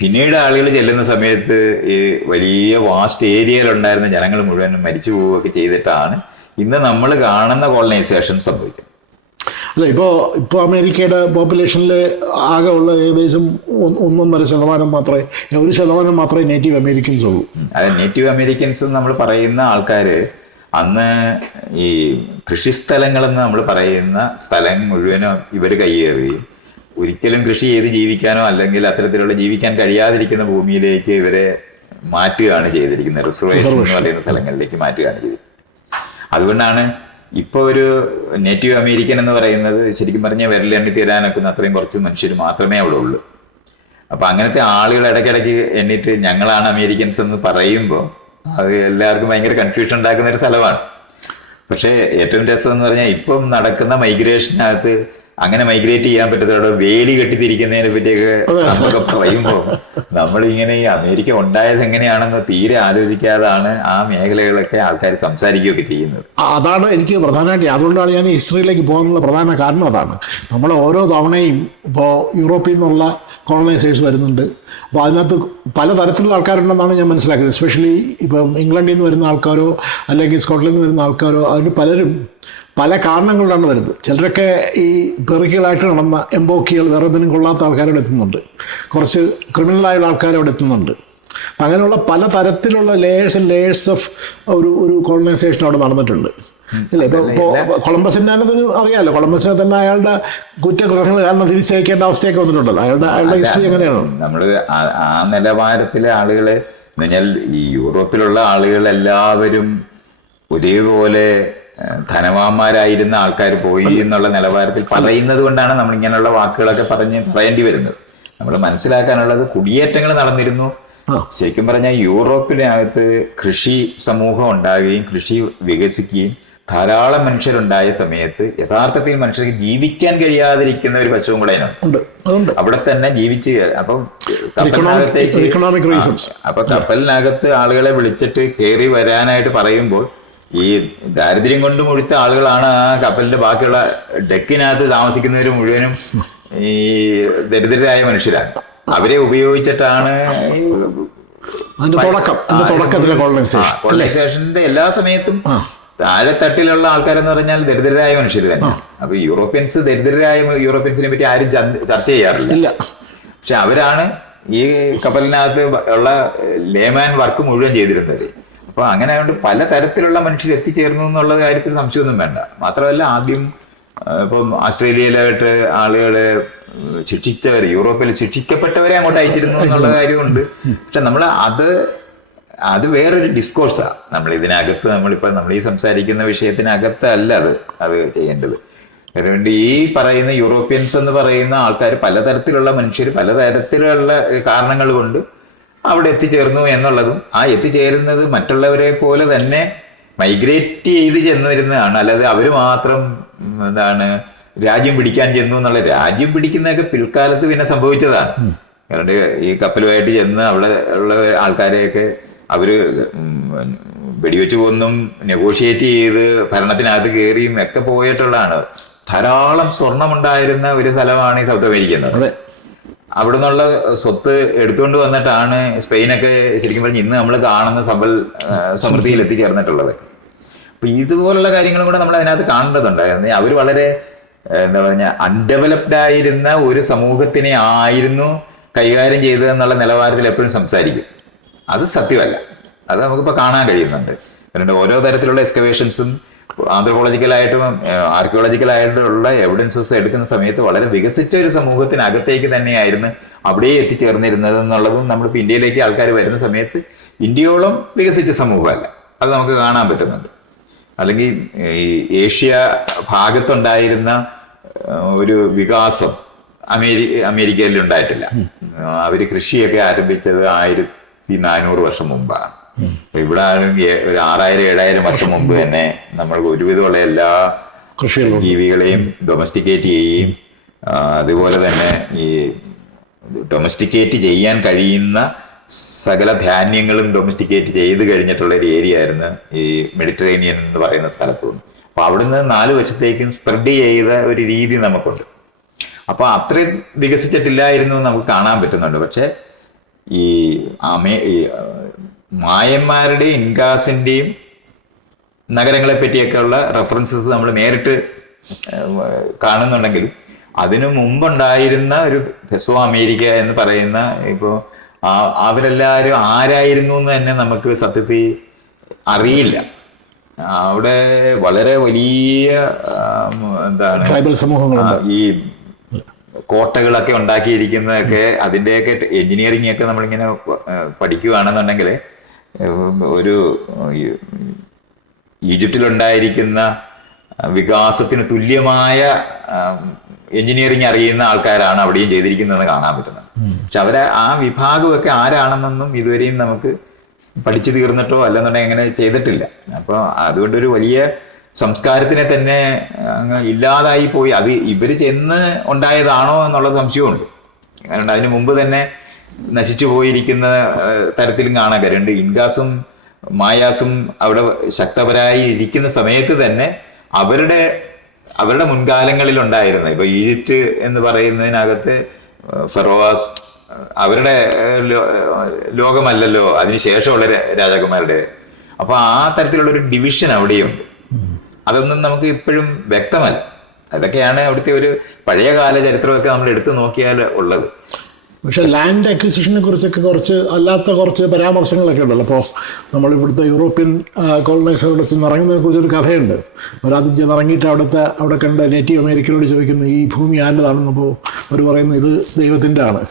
പിന്നീട് ആളുകൾ ചെല്ലുന്ന സമയത്ത് ഈ വലിയ വാസ്റ്റ് ഏരിയയിലുണ്ടായിരുന്ന ജനങ്ങൾ മുഴുവൻ മരിച്ചു പോവുകയൊക്കെ ചെയ്തിട്ടാണ് ഇന്ന് നമ്മൾ കാണുന്ന കോളനൈസേഷൻ സംഭവിക്കുന്നത്. അല്ല, ഇപ്പോൾ അമേരിക്കയുടെ പോപ്പുലേഷനിൽ ആകെ ഉള്ള ഏകദേശം 1.5% മാത്രമേ 1% മാത്രമേ നേറ്റീവ് അമേരിക്കൻസ് ഉള്ളൂ. അത് നേറ്റീവ് അമേരിക്കൻസ് നമ്മൾ പറയുന്ന ആൾക്കാർ അന്ന് ഈ കൃഷിസ്ഥലങ്ങളെന്ന് നമ്മൾ പറയുന്ന സ്ഥലം മുഴുവനും ഇവർ കയ്യേറുകയും ഒരിക്കലും കൃഷി ചെയ്ത് ജീവിക്കാനോ അല്ലെങ്കിൽ അത്തരത്തിലുള്ള ജീവിക്കാൻ കഴിയാതിരിക്കുന്ന ഭൂമിയിലേക്ക് ഇവരെ മാറ്റുകയാണ് ചെയ്തിരിക്കുന്നത്. റിസർവേഷൻ എന്ന് പറയുന്ന സ്ഥലങ്ങളിലേക്ക് മാറ്റുകയാണ് ചെയ്തിരിക്കുന്നത്. അതുകൊണ്ടാണ് ഇപ്പോൾ ഒരു നേറ്റീവ് അമേരിക്കൻ എന്ന് പറയുന്നത് ശരിക്കും പറഞ്ഞാൽ വിരലെണ്ണി തീരാനൊക്കെ അത്രയും കുറച്ച് മനുഷ്യർ മാത്രമേ അവിടെ ഉള്ളൂ. അപ്പം അങ്ങനത്തെ ആളുകൾ ഇടയ്ക്കിടയ്ക്ക് എണ്ണിട്ട് ഞങ്ങളാണ് അമേരിക്കൻസ് എന്ന് പറയുമ്പോൾ അത് എല്ലാവർക്കും ഭയങ്കര കൺഫ്യൂഷൻ ഉണ്ടാക്കുന്ന ഒരു സ്ഥലമാണ്. പക്ഷേ ഏറ്റവും രസം എന്ന് പറഞ്ഞാൽ ഇപ്പം നടക്കുന്ന മൈഗ്രേഷനകത്ത് അങ്ങനെ മൈഗ്രേറ്റ് ചെയ്യാൻ പറ്റത്തോടെ വേലി കെട്ടിത്തിരിക്കുന്നതിനെ പറ്റിയൊക്കെ നമ്മളൊക്കെ പറയുമ്പോൾ നമ്മളിങ്ങനെ ഈ അമേരിക്ക ഉണ്ടായത് എങ്ങനെയാണെന്ന് തീരെ ആലോചിക്കാതാണ് ആ മേഖലകളൊക്കെ ആൾക്കാർ സംസാരിക്കുകയൊക്കെ ചെയ്യുന്നത്. അതാണ് എനിക്ക് പ്രധാനമായിട്ട്, അതുകൊണ്ടാണ് ഞാൻ ഹിസ്റ്ററിയിലേക്ക് പോകാനുള്ള പ്രധാന കാരണം അതാണ്. നമ്മൾ ഓരോ തവണയും ഇപ്പോൾ യൂറോപ്പിൽ നിന്നുള്ള കോളനൈസേഴ്സ് വരുന്നുണ്ട്. അപ്പോൾ അതിനകത്ത് പലതരത്തിലുള്ള ആൾക്കാരുണ്ടെന്നാണ് ഞാൻ മനസ്സിലാക്കുന്നത്. എസ്പെഷ്യലി ഇപ്പം ഇംഗ്ലണ്ടിൽ നിന്ന് വരുന്ന ആൾക്കാരോ അല്ലെങ്കിൽ സ്കോട്ട്ലൻഡിൽ നിന്ന് വരുന്ന ആൾക്കാരോ അതിന് പലരും പല കാരണങ്ങളിലാണ് വരുന്നത്. ചിലരൊക്കെ ഈ പെറുക്കികളായിട്ട് നടന്ന എംബോക്കികൾ, വേറെ എന്തെങ്കിലും കൊള്ളാത്ത ആൾക്കാരവിടെ എത്തുന്നുണ്ട്. കുറച്ച് ക്രിമിനലായുള്ള ആൾക്കാരവിടെ എത്തുന്നുണ്ട്. അപ്പം അങ്ങനെയുള്ള പല തരത്തിലുള്ള ലേയേഴ്സ് ഓഫ് ഒരു കോളനൈസേഷൻ അവിടെ നടന്നിട്ടുണ്ട്. ഇല്ല, ഇപ്പോൾ കൊളംബസിൻ്റെ അറിയാമല്ലോ, കൊളംബസിനെ തന്നെ അയാളുടെ കുറ്റകൃത്യങ്ങൾ കാരണം തിരിച്ചയക്കേണ്ട അവസ്ഥയൊക്കെ വന്നിട്ടുണ്ടല്ലോ. അയാളുടെ ഹിസ്റ്ററി എങ്ങനെയാണ്? നമ്മൾ ആ നിലവാരത്തിലെ ആളുകളെ എന്ന് പറഞ്ഞാൽ ഈ യൂറോപ്പിലുള്ള ആളുകളെല്ലാവരും ഒരേപോലെ ധനവാന്മാരായിരുന്ന ആൾക്കാർ പോയി എന്നുള്ള നിലവാരത്തിൽ പറയുന്നത് കൊണ്ടാണ് നമ്മൾ ഇങ്ങനെയുള്ള വാക്കുകളൊക്കെ പറയേണ്ടി വരുന്നത്. നമ്മൾ മനസ്സിലാക്കാനുള്ളത് കുടിയേറ്റങ്ങൾ നടന്നിരുന്നു. ശരിക്കും പറഞ്ഞാൽ യൂറോപ്പിനകത്ത് കൃഷി സമൂഹം ഉണ്ടാകുകയും കൃഷി വികസിക്കുകയും ധാരാളം മനുഷ്യരുണ്ടായ സമയത്ത് യഥാർത്ഥത്തിൽ മനുഷ്യർക്ക് ജീവിക്കാൻ കഴിയാതിരിക്കുന്ന ഒരു വശവും കൂടെ അതിനുണ്ട്. അവിടെ തന്നെ ജീവിച്ച് അപ്പം കപ്പലിനകത്ത് ആളുകളെ വിളിച്ചിട്ട് കയറി വരാനായിട്ട് പറയുമ്പോൾ ഈ ദാരിദ്ര്യം കൊണ്ട് മുഴുത്ത ആളുകളാണ് ആ കപ്പലിന്റെ ബാക്കിയുള്ള ഡെക്കിനകത്ത് താമസിക്കുന്നവർ മുഴുവനും ഈ ദരിദ്രരായ മനുഷ്യരാണ്. അവരെ ഉപയോഗിച്ചിട്ടാണ് കോളനൈസേഷന്റെ എല്ലാ സമയത്തും താഴെത്തട്ടിലുള്ള ആൾക്കാരെന്ന് പറഞ്ഞാൽ ദരിദ്രരായ മനുഷ്യർ തന്നെ. അപ്പൊ ദരിദ്രരായ യൂറോപ്യൻസിനെ പറ്റി ആരും ചർച്ച ചെയ്യാറില്ല. പക്ഷെ അവരാണ് ഈ കപ്പലിനകത്ത് ഉള്ള ലേമാൻ വർക്ക് മുഴുവൻ ചെയ്തിരുന്നത്. അപ്പൊ അങ്ങനെ ആയതുകൊണ്ട് പലതരത്തിലുള്ള മനുഷ്യർ എത്തിച്ചേർന്നു എന്നുള്ള കാര്യത്തിൽ സംശയമൊന്നും വേണ്ട. മാത്രമല്ല ആദ്യം ഇപ്പം ഓസ്ട്രേലിയയിലായിട്ട് ആളുകളെ ശിക്ഷിച്ചവർ, യൂറോപ്പിൽ ശിക്ഷിക്കപ്പെട്ടവരെ അങ്ങോട്ട് അയച്ചിരുന്നു എന്നുള്ള കാര്യമുണ്ട്. പക്ഷെ നമ്മൾ അത് വേറൊരു ഡിസ്കോഴ്സാണ്. നമ്മൾ ഇതിനകത്ത് നമ്മൾ ഈ സംസാരിക്കുന്ന വിഷയത്തിനകത്തല്ല അത് ചെയ്യേണ്ടത്. അതുകൊണ്ട് ഈ പറയുന്ന യൂറോപ്യൻസ് എന്ന് പറയുന്ന ആൾക്കാർ പലതരത്തിലുള്ള മനുഷ്യർ പലതരത്തിലുള്ള കാരണങ്ങൾ കൊണ്ട് അവിടെ എത്തിച്ചേർന്നു എന്നുള്ളതും ആ എത്തിച്ചേരുന്നത് മറ്റുള്ളവരെ പോലെ തന്നെ മൈഗ്രേറ്റ് ചെയ്ത് ചെന്നിരുന്നതാണ്. അല്ലാതെ അവർ മാത്രം രാജ്യം പിടിക്കാൻ ചെന്നു എന്നുള്ള, രാജ്യം പിടിക്കുന്നതൊക്കെ പിൽക്കാലത്ത് പിന്നെ സംഭവിച്ചതാണ്. കാരണം ഈ കപ്പലുമായിട്ട് ചെന്ന് അവിടെ ഉള്ള ആൾക്കാരെയൊക്കെ അവര് വെടിവെച്ച് കൊന്നും നെഗോഷിയേറ്റ് ചെയ്ത് ഭരണത്തിനകത്ത് കയറിയും ഒക്കെ പോയിട്ടുള്ളതാണ്. ധാരാളം സ്വർണമുണ്ടായിരുന്ന ഒരു സ്ഥലമാണ് ഈ സൗത്ത് അമേരിക്ക എന്നത്. അവിടെ നിന്നുള്ള സ്വത്ത് എടുത്തുകൊണ്ട് വന്നിട്ടാണ് സ്പെയിനൊക്കെ ശരിക്കും പറഞ്ഞ് ഇന്ന് നമ്മൾ കാണുന്ന സമൃദ്ധിയിൽ എത്തിച്ചേർന്നിട്ടുള്ളത്. അപ്പൊ ഇതുപോലുള്ള കാര്യങ്ങളും കൂടെ നമ്മൾ അതിനകത്ത് കാണേണ്ടതുണ്ടായിരുന്നു. അവർ വളരെ അൺഡെവലപ്ഡ് ആയിരുന്ന ഒരു സമൂഹത്തിനെ ആയിരുന്നു കൈകാര്യം ചെയ്തതെന്നുള്ള നിലവാരത്തിൽ എപ്പോഴും സംസാരിക്കും. അത് സത്യമല്ല. അത് നമുക്കിപ്പോൾ കാണാൻ കഴിയുന്നുണ്ട്. കാരണം ഓരോ തരത്തിലുള്ള എക്സ്കവേഷൻസും ആന്ത്രോപോളജിക്കലായിട്ടും ആർക്കിയോളജിക്കലായിട്ടുള്ള എവിഡൻസസ് എടുക്കുന്ന സമയത്ത് വളരെ വികസിച്ച ഒരു സമൂഹത്തിനകത്തേക്ക് തന്നെയായിരുന്നു അവിടെ എത്തിച്ചേർന്നിരുന്നത് എന്നുള്ളതും നമ്മളിപ്പോൾ ഇന്ത്യയിലേക്ക് ആൾക്കാർ വരുന്ന സമയത്ത് ഇന്ത്യയോളം വികസിച്ച സമൂഹമല്ല, അത് നമുക്ക് കാണാൻ പറ്റുന്നുണ്ട്. അല്ലെങ്കിൽ ഈ ഏഷ്യ ഭാഗത്തുണ്ടായിരുന്ന ഒരു വികാസം അമേരിക്കയിൽ ഉണ്ടായിട്ടില്ല. അവർ കൃഷിയൊക്കെ ആരംഭിച്ചത് 1400 വർഷം മുമ്പാണ്. ഇവിടെ ഒരു 6000-7000 വർഷം മുമ്പ് തന്നെ നമ്മൾ ഒരുവിധമുള്ള എല്ലാ ജീവികളെയും ഡൊമസ്റ്റിക്കേറ്റ് ചെയ്യുകയും അതുപോലെ തന്നെ ഈ ഡൊമസ്റ്റിക്കേറ്റ് ചെയ്യാൻ കഴിയുന്ന സകല ധാന്യങ്ങളും ഡൊമസ്റ്റിക്കേറ്റ് ചെയ്ത് കഴിഞ്ഞിട്ടുള്ള ഒരു ഏരിയ ആയിരുന്നു ഈ മെഡിറ്ററേനിയൻ എന്ന് പറയുന്ന സ്ഥലത്ത് നിന്ന്. അപ്പൊ അവിടുന്ന് 4 വശത്തേക്കും സ്പ്രെഡ് ചെയ്ത ഒരു രീതി നമുക്കുണ്ട്. അപ്പൊ അത്രയും വികസിച്ചിട്ടില്ലായിരുന്നു നമുക്ക് കാണാൻ പറ്റുന്നുണ്ട്. പക്ഷെ ഈ മായന്മാരുടെയും ഇൻകാസിൻ്റെയും നഗരങ്ങളെ പറ്റിയൊക്കെയുള്ള റെഫറൻസസ് നമ്മൾ നേരിട്ട് കാണുന്നുണ്ടെങ്കിലും അതിനു മുമ്പുണ്ടായിരുന്ന ഒരു പെസോ അമേരിക്ക എന്ന് പറയുന്ന ഇപ്പോൾ അവരെല്ലാവരും ആരായിരുന്നു എന്ന് തന്നെ നമുക്ക് സത്യത്തിൽ അറിയില്ല. അവിടെ വളരെ വലിയ എന്താണ് ട്രൈബൽ സമൂഹങ്ങളുണ്ട്. ഈ കോട്ടകളൊക്കെ ഉണ്ടാക്കിയിരിക്കുന്നതൊക്കെ അതിൻ്റെയൊക്കെ എഞ്ചിനീയറിംഗ് ഒക്കെ നമ്മളിങ്ങനെ പഠിക്കുകയാണെന്നുണ്ടെങ്കിൽ ഒരു ഈജിപ്തിലുണ്ടായിരിക്കുന്ന വികാസത്തിന് തുല്യമായ എഞ്ചിനീയറിംഗ് അറിയുന്ന ആൾക്കാരാണ് അവിടെയും ചെയ്തിരിക്കുന്നതെന്ന് കാണാൻ പറ്റുന്നത്. പക്ഷെ അവരെ ആ വിഭാഗമൊക്കെ ആരാണെന്നൊന്നും ഇതുവരെയും നമുക്ക് പഠിച്ചു തീർന്നിട്ടോ അല്ലെന്നുണ്ടെങ്കിൽ അങ്ങനെ ചെയ്തിട്ടില്ല. അപ്പോൾ അതുകൊണ്ടൊരു വലിയ സംസ്കാരത്തിനെ തന്നെ അങ്ങ് ഇല്ലാതായി പോയി. അത് ഇവർ ചെന്ന് ഉണ്ടായതാണോ എന്നുള്ള സംശയമുണ്ട്. കാരണം അതിന് മുമ്പ് തന്നെ നശിച്ചു പോയിരിക്കുന്ന തരത്തിലും കാണാൻ കാര്യമുണ്ട്. ഇൻകാസും മായാസും അവിടെ ശക്തപരായി ഇരിക്കുന്ന സമയത്ത് തന്നെ അവരുടെ മുൻകാലങ്ങളിൽ ഉണ്ടായിരുന്ന ഇപ്പൊ ഈജിപ്റ്റ് എന്ന് പറയുന്നതിനകത്ത് ഫെറോവാസ് അവരുടെ ലോകമല്ലല്ലോ അതിനുശേഷമുള്ള രാജാക്കന്മാരുടെ. അപ്പൊ ആ തരത്തിലുള്ള ഒരു ഡിവിഷൻ അവിടെയുണ്ട്. അതൊന്നും നമുക്ക് ഇപ്പോഴും വ്യക്തമല്ല. അതൊക്കെയാണ് അവിടുത്തെ ഒരു പഴയകാല ചരിത്രമൊക്കെ നമ്മൾ എടുത്തു നോക്കിയാൽ ഉള്ളത്. പക്ഷെ ലാൻഡ് അക്വിസിഷനെ കുറിച്ചൊക്കെ കുറച്ച് പരാമർശങ്ങളൊക്കെ ഉണ്ടല്ലോ. അപ്പോൾ നമ്മളിവിടുത്തെ യൂറോപ്യൻ കോളനൈസറുടെ ചെന്നിറങ്ങുന്നതിനെ കുറിച്ചൊരു കഥയുണ്ട്. ഒരാദ്യം ചെന്നിറങ്ങിയിട്ട് അവിടെ കണ്ട നേറ്റീവ് അമേരിക്കനോട് ചോദിക്കുന്നു ഈ ഭൂമി ആരുടേതാണെന്നപ്പോൾ അവർ പറയുന്നു ഇത് ദൈവത്തിൻ്റെ ആണ്.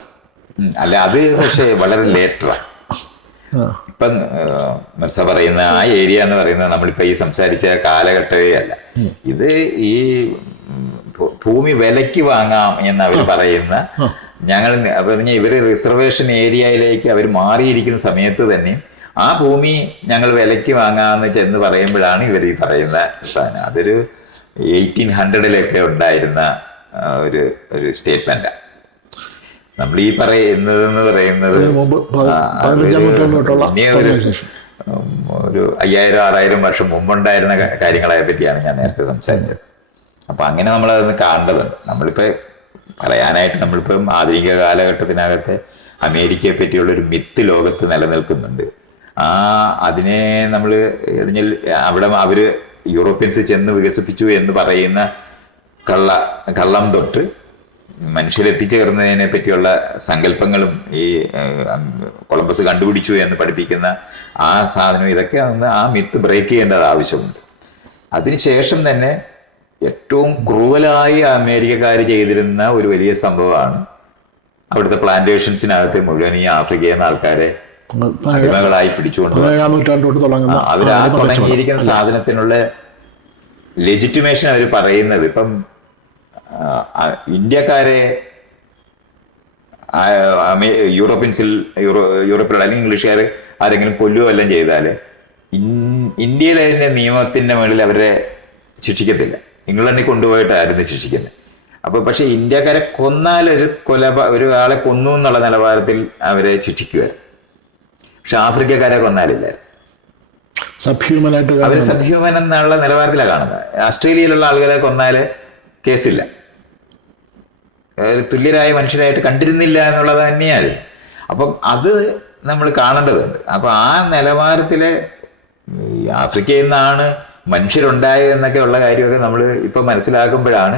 അല്ല, അത് പക്ഷേ വളരെ ലേറ്ററാണ്. ഇപ്പം മിർസ പറയുന്ന ആ ഏരിയ എന്ന് പറയുന്നത് നമ്മളിപ്പോൾ ഈ സംസാരിച്ച കാലഘട്ടമേ അല്ല. ഇത് ഈ ഭൂമി വിലയ്ക്ക് വാങ്ങാം എന്ന് അവർ പറയുന്ന ഇവര് റിസർവേഷൻ ഏരിയയിലേക്ക് അവർ മാറിയിരിക്കുന്ന സമയത്ത് തന്നെ ആ ഭൂമി ഞങ്ങൾ വിലയ്ക്ക് വാങ്ങാമെന്ന് ചെന്ന് പറയുമ്പോഴാണ് ഇവർ ഈ പറയുന്ന സാധനം. അതൊരു 1800-ലൊക്കെ ഉണ്ടായിരുന്ന ഒരു സ്റ്റേറ്റ്മെന്റാണ്. നമ്മൾ ഈ പറയുന്നതെന്ന് പറയുന്നത് ഒരു 5000-6000 വർഷം മുമ്പുണ്ടായിരുന്ന കാര്യങ്ങളെ പറ്റിയാണ് ഞാൻ നേരത്തെ സംസാരിച്ചത്. അപ്പൊ അങ്ങനെ നമ്മളതൊന്ന് കാണേണ്ടതുണ്ട്. നമ്മളിപ്പോ പറയാനായിട്ട് നമ്മളിപ്പം ആധുനിക കാലഘട്ടത്തിനകത്ത് അമേരിക്കയെ പറ്റിയുള്ളൊരു മിത്ത് ലോകത്ത് നിലനിൽക്കുന്നുണ്ട്. അതിനെ നമ്മൾ അവിടെ അവര് യൂറോപ്യൻസ് ചെന്ന് വികസിപ്പിച്ചു എന്ന് പറയുന്ന കള്ളം തൊട്ട് മനുഷ്യരെത്തിച്ചേർന്നതിനെ പറ്റിയുള്ള സങ്കല്പങ്ങളും ഈ കൊളംബസ് കണ്ടുപിടിച്ചു എന്ന് പഠിപ്പിക്കുന്ന ആ സാധനം, ഇതൊക്കെ ആ മിത്ത് ബ്രേക്ക് ചെയ്യേണ്ടത് ആവശ്യമുണ്ട്. അതിനുശേഷം തന്നെ ഏറ്റവും ക്രൂവലായി അമേരിക്കക്കാർ ചെയ്തിരുന്ന ഒരു വലിയ സംഭവമാണ് അവിടുത്തെ പ്ലാന്റേഷൻസിനകത്ത് മുഴുവൻ ഈ ആഫ്രിക്കയിൽ നിന്ന് ആൾക്കാരെ അടിമകളായി പിടിച്ചുകൊണ്ട് അവർ ആ തുടങ്ങിയിരിക്കുന്ന സാധനത്തിനുള്ള ലെജിറ്റിമേഷൻ അവർ പറയുന്നത്. ഇപ്പം ഇന്ത്യക്കാരെ യൂറോപ്പിലുള്ള അല്ലെങ്കിൽ ഇംഗ്ലീഷുകാർ ആരെങ്കിലും കൊല്ലുകയോ എല്ലാം ചെയ്താൽ ഇന്ത്യയിലെ നിയമത്തിന്റെ മുകളിൽ അവരെ ശിക്ഷിക്കത്തില്ല. ഇംഗ്ലണ്ടിൽ കൊണ്ടുപോയിട്ട് ആയിരുന്നു ശിക്ഷിക്കുന്നത്. അപ്പോൾ പക്ഷെ ഇന്ത്യക്കാരെ കൊന്നാൽ ഒരാളെ കൊന്നു എന്നുള്ള നിലവാരത്തിൽ അവരെ ശിക്ഷിക്കുമായിരുന്നു. പക്ഷെ ആഫ്രിക്കക്കാരെ കൊന്നാലില്ലായിരുന്നു. അവർ സബ്ഹ്യൂമൻ എന്നുള്ള നിലവാരത്തിലാണ് കാണുന്നത്. ഓസ്ട്രേലിയയിലുള്ള ആളുകളെ കൊന്നാല് കേസില്ല, തുല്യരായ മനുഷ്യരായിട്ട് കണ്ടിരുന്നില്ല എന്നുള്ളത് തന്നെയാണ്. അപ്പം അത് നമ്മൾ കാണേണ്ടതുണ്ട്. അപ്പം ആ നിലവാരത്തിലെ ആഫ്രിക്കയിൽ നിന്നാണ് മനുഷ്യരുണ്ടായതെന്നൊക്കെ ഉള്ള കാര്യമൊക്കെ നമ്മൾ ഇപ്പം മനസ്സിലാക്കുമ്പോഴാണ്